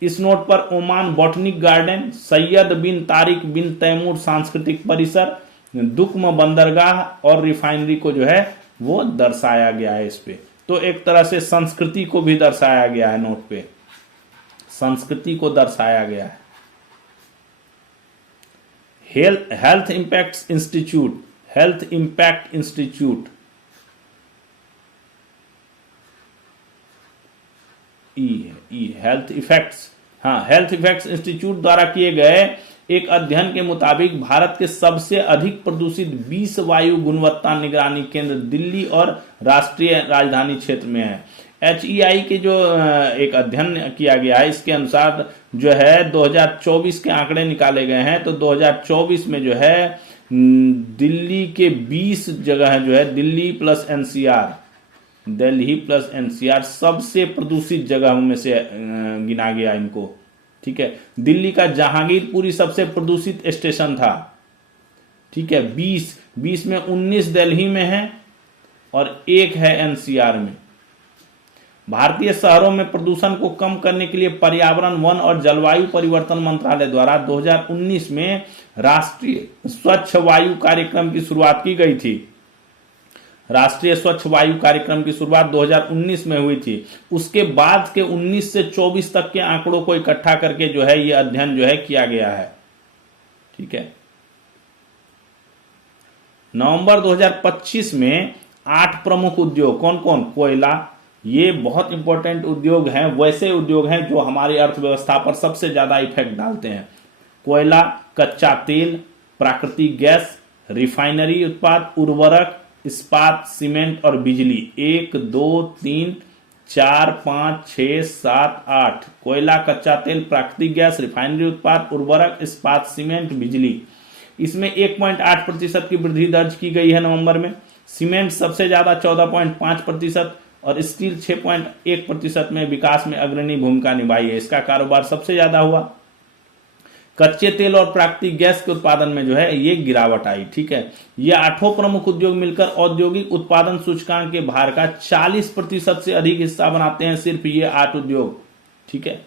इस नोट पर ओमान बॉटनिक गार्डन, सैयद बिन तारिक बिन तैमूर सांस्कृतिक परिसर, दुक्म बंदरगाह और रिफाइनरी को जो है वो दर्शाया गया है इस पे। तो एक तरह से संस्कृति को भी दर्शाया गया है नोट पे, संस्कृति को दर्शाया गया है। Health impact institute, health impact institute health effects, हाँ, हेल्थ इफेक्ट्स इंस्टीट्यूट द्वारा किए गए एक अध्ययन के मुताबिक भारत के सबसे अधिक प्रदूषित 20 वायु गुणवत्ता निगरानी केंद्र दिल्ली और राष्ट्रीय राजधानी क्षेत्र में है। HEI के जो एक अध्ययन किया गया है, इसके अनुसार जो है 2024 के आंकड़े निकाले गए हैं। तो 2024 में जो है दिल्ली के 20 जगह जो है, Delhi plus NCR, Delhi plus NCR सबसे प्रदूषित जगहों में से गिना गया इनको। ठीक है। दिल्ली का जहांगीरपुरी सबसे प्रदूषित स्टेशन था। ठीक है। 20 में 19 दिल्ली में है और 1 है NCR में। भारतीय शहरों में प्रदूषण को कम करने के लिए पर्यावरण, वन और जलवायु परिवर्तन मंत्रालय द्वारा 2019 में राष्ट्रीय स्वच्छ वायु कार्यक्रम की शुरुआत की गई थी। राष्ट्रीय स्वच्छ वायु कार्यक्रम की शुरुआत 2019 में हुई थी। उसके बाद के 19 से 24 तक के आंकड़ों को इकट्ठा करके जो है ये अध्ययन जो है किया गया है। ठीक है। नवंबर 2025 में 8 प्रमुख उद्योग, कौन कौन? कोयला, ये बहुत इंपॉर्टेंट उद्योग हैं, वैसे उद्योग हैं जो हमारी अर्थव्यवस्था पर सबसे ज्यादा इफेक्ट डालते हैं। कोयला, कच्चा तेल, प्राकृतिक गैस, रिफाइनरी उत्पाद, उर्वरक, इस्पात, सीमेंट और बिजली। 1 2 3 4 5 6 7 8। कोयला, कच्चा तेल, प्राकृतिक गैस, रिफाइनरी उत्पाद, उर्वरक, इस्पात, सीमेंट, बिजली। इसमें 1.8% की वृद्धि दर्ज की गई है नवंबर में। सीमेंट सबसे ज्यादा 14.5% और स्टील 6.1% में विकास में अग्रणी भूमिका निभाई है। इसका कारोबार सबसे ज्यादा हुआ। कच्चे तेल और प्राकृतिक गैस के उत्पादन में जो है ये गिरावट आई। ठीक है। ये 8 प्रमुख उद्योग मिलकर औद्योगिक उत्पादन सूचकांक के भार का 40% से अधिक हिस्सा बनाते हैं, सिर्फ ये 8 उद्योग। ठीक है।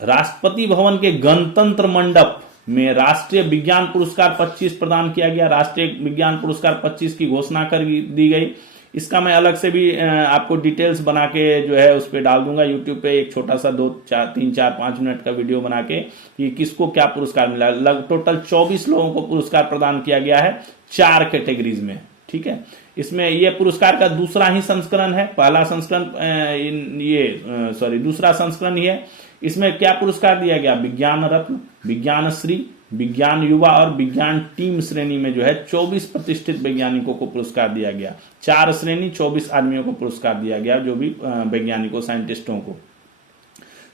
राष्ट्रपति भवन के गणतंत्र मंडप में राष्ट्रीय विज्ञान पुरस्कार 25 प्रदान किया गया। राष्ट्रीय विज्ञान पुरस्कार 25 की घोषणा कर दी गई। इसका मैं अलग से भी आपको डिटेल्स बना के जो है उस पर डाल दूंगा यूट्यूब पे, एक छोटा सा 2 4 3 4 5 मिनट का वीडियो बना के कि किसको क्या पुरस्कार मिला। टोटल 24 लोगों को पुरस्कार प्रदान किया गया है 4 कैटेगरीज में। ठीक है। इसमें ये पुरस्कार का दूसरा ही संस्करण है। पहला संस्करण दूसरा संस्करण ही है। इसमें क्या पुरस्कार दिया गया? विज्ञान रत्न, विज्ञान श्री, विज्ञान युवा और विज्ञान टीम श्रेणी में जो है 24 प्रतिष्ठित वैज्ञानिकों को पुरस्कार दिया गया। 4 श्रेणी 24 आदमियों को पुरस्कार दिया गया, जो भी वैज्ञानिकों, साइंटिस्टों को।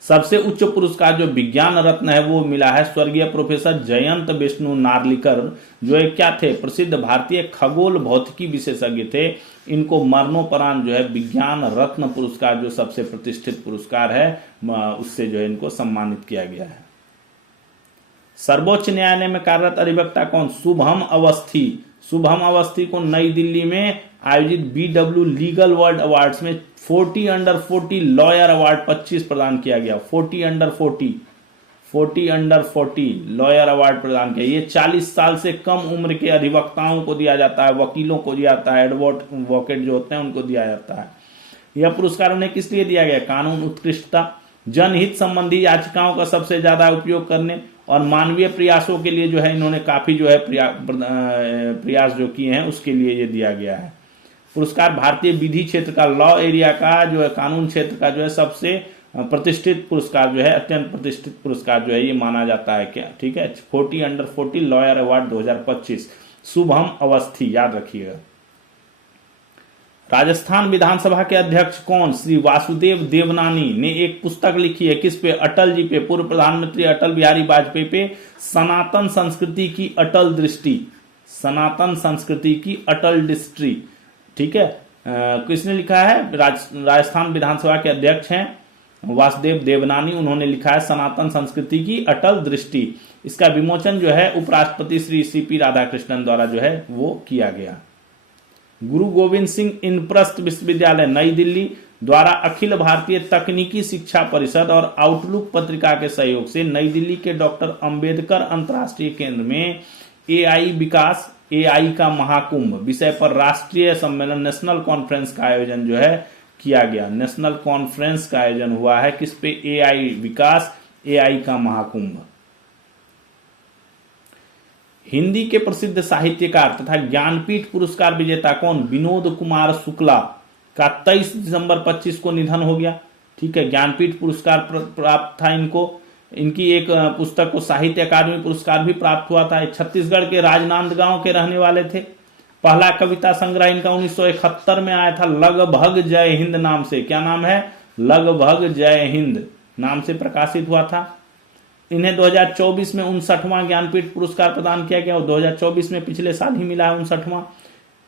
सबसे उच्च पुरस्कार जो विज्ञान रत्न है वो मिला है स्वर्गीय प्रोफेसर जयंत विष्णु नार्लिकर, जो एक क्या थे? प्रसिद्ध भारतीय खगोल भौतिकी विशेषज्ञ थे। इनको मरणोपरांत जो है विज्ञान रत्न पुरस्कार, जो सबसे प्रतिष्ठित पुरस्कार है, उससे जो है इनको सम्मानित किया गया है। सर्वोच्च न्यायालय में कार्यरत अधिवक्ता कौन? शुभम अवस्थी। शुभम अवस्थी को नई दिल्ली में आयोजित BW लीगल वर्ल्ड अवार्ड्स में 40 अंडर 40 लॉयर अवार्ड 25 प्रदान किया गया। 40 अंडर 40 लॉयर अवार्ड प्रदान किया। ये 40 साल से कम उम्र के अधिवक्ताओं को दिया जाता है, वकीलों को दिया जाता है, एडवोकेट जो होते हैं उनको दिया जाता है। यह पुरस्कार उन्हें किस लिए दिया गया? कानून उत्कृष्टता, जनहित संबंधी याचिकाओं का सबसे ज्यादा उपयोग करने और मानवीय प्रयासों के लिए जो है इन्होंने काफी जो है प्रयास जो किए हैं, उसके लिए ये दिया गया है। पुरस्कार भारतीय विधि क्षेत्र का, लॉ एरिया का जो है, कानून क्षेत्र का जो है सबसे प्रतिष्ठित पुरस्कार जो है, अत्यंत प्रतिष्ठित पुरस्कार जो है ये माना जाता है। क्या? ठीक है। 40 under 40 lawyer award 2025, Shubham Awasthi, याद रखिएगा। राजस्थान विधानसभा के अध्यक्ष कौन? श्री वासुदेव देवनानी ने एक पुस्तक लिखी है, किस पे? अटल जी पे, पूर्व प्रधानमंत्री अटल बिहारी वाजपेयी पे, सनातन संस्कृति की अटल दृष्टि, सनातन संस्कृति की अटल दृष्टि। ठीक है। किसने लिखा है? राजस्थान विधानसभा के अध्यक्ष हैं वासुदेव देवनानी, उन्होंने लिखा है सनातन संस्कृति की अटल दृष्टि। इसका विमोचन जो है उपराष्ट्रपति श्री CP राधाकृष्णन द्वारा जो है वो किया गया। गुरु गोविंद सिंह इंद्रप्रस्थ विश्वविद्यालय नई दिल्ली द्वारा अखिल भारतीय तकनीकी शिक्षा परिषद और आउटलुक पत्रिका के सहयोग से नई दिल्ली के डॉक्टर अंबेडकर अंतर्राष्ट्रीय केंद्र में एआई विकास एआई का महाकुंभ विषय पर राष्ट्रीय सम्मेलन नेशनल कॉन्फ्रेंस का आयोजन जो है किया गया। नेशनल कॉन्फ्रेंस का आयोजन हुआ है किस पे? एआई विकास एआई का महाकुंभ। हिंदी के प्रसिद्ध साहित्यकार तथा ज्ञानपीठ पुरस्कार विजेता कौन? विनोद कुमार शुक्ला का 23 दिसंबर 25 को निधन हो गया। ठीक है, ज्ञानपीठ पुरस्कार प्राप्त था इनको। इनकी एक पुस्तक को साहित्य अकादमी पुरस्कार भी प्राप्त हुआ था। छत्तीसगढ़ के राजनांदगांव के रहने वाले थे। पहला कविता संग्रह इनका 1971 में आया था, लगभग जय हिंद नाम से। क्या नाम है? लगभग जय हिंद नाम से प्रकाशित हुआ था। इन्हें 2024 में 59वां ज्ञानपीठ पुरस्कार प्रदान किया गया और 2024 में पिछले साल ही मिला है 59वां।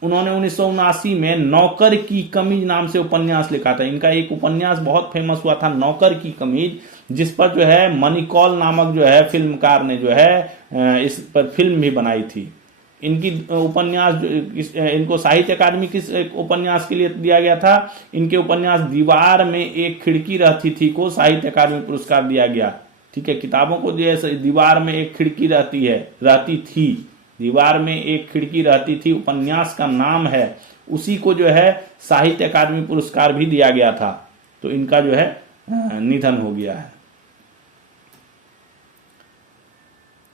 उन्होंने 1979 में नौकर की कमीज नाम से उपन्यास लिखा था। इनका एक उपन्यास बहुत फेमस हुआ था, नौकर की कमीज, जिस पर जो है मणिकौल नामक जो है फिल्मकार ने जो है इस पर फिल्म भी बनाई थी। इनकी उपन्यास इनको साहित्य अकादमी किस उपन्यास के लिए दिया गया था? इनके उपन्यास दीवार में एक खिड़की रहती थी को साहित्य अकादमी पुरस्कार दिया गया। ठीक है, किताबों को जैसे दीवार में एक खिड़की रहती थी, दीवार में एक खिड़की रहती थी, उपन्यास का नाम है, उसी को जो है साहित्य अकादमी पुरस्कार भी दिया गया था। तो इनका जो है निधन हो गया है।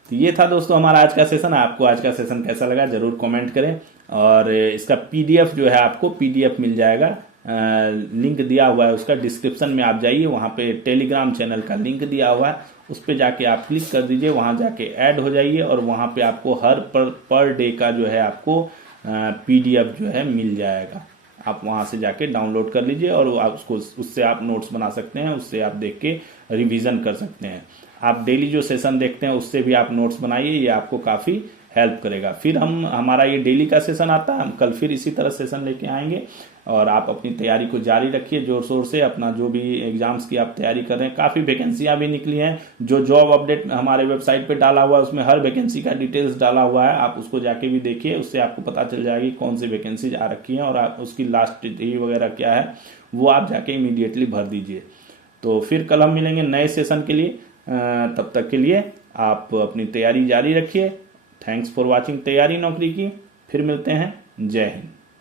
तो ये था दोस्तों हमारा आज का सेशन। आपको आज का सेशन कैसा लगा जरूर कमेंट करें। और इसका पीडीएफ जो है आपको पीडीएफ मिल जाएगा, लिंक दिया हुआ है उसका, डिस्क्रिप्शन में आप जाइए, वहाँ पे टेलीग्राम चैनल का लिंक दिया हुआ है, उस पर जाके आप क्लिक कर दीजिए, वहाँ जाके ऐड हो जाइए और वहाँ पे आपको हर पर डे का जो है आपको पीडीएफ जो है मिल जाएगा। आप वहाँ से जाके डाउनलोड कर लीजिए और आप उससे आप नोट्स बना सकते हैं, उससे आप देख के रिवीजन कर सकते हैं। आप डेली जो सेशन देखते हैं उससे भी आप नोट्स बनाइए, ये आपको काफ़ी हेल्प करेगा। फिर हमारा ये डेली का सेशन आता है, हम कल फिर इसी तरह सेशन लेके आएंगे और आप अपनी तैयारी को जारी रखिए जोर शोर से। अपना जो भी एग्जाम्स की आप तैयारी कर रहे हैं, काफ़ी वैकेंसियां भी निकली हैं, जो जॉब अपडेट हमारे वेबसाइट पे डाला हुआ है उसमें हर वैकेंसी का डिटेल्स डाला हुआ है, आप उसको जाके भी देखिए, उससे आपको पता चल जाएगी कौन सी वैकेंसीज आ रखी हैं और उसकी लास्ट डेट वगैरह क्या है, वो आप जाके इमीडिएटली भर दीजिए। तो फिर कल हम मिलेंगे नए सेशन के लिए, तब तक के लिए आप अपनी तैयारी जारी रखिए। थैंक्स फॉर वॉचिंग तैयारी नौकरी की। फिर मिलते हैं। जय हिंद।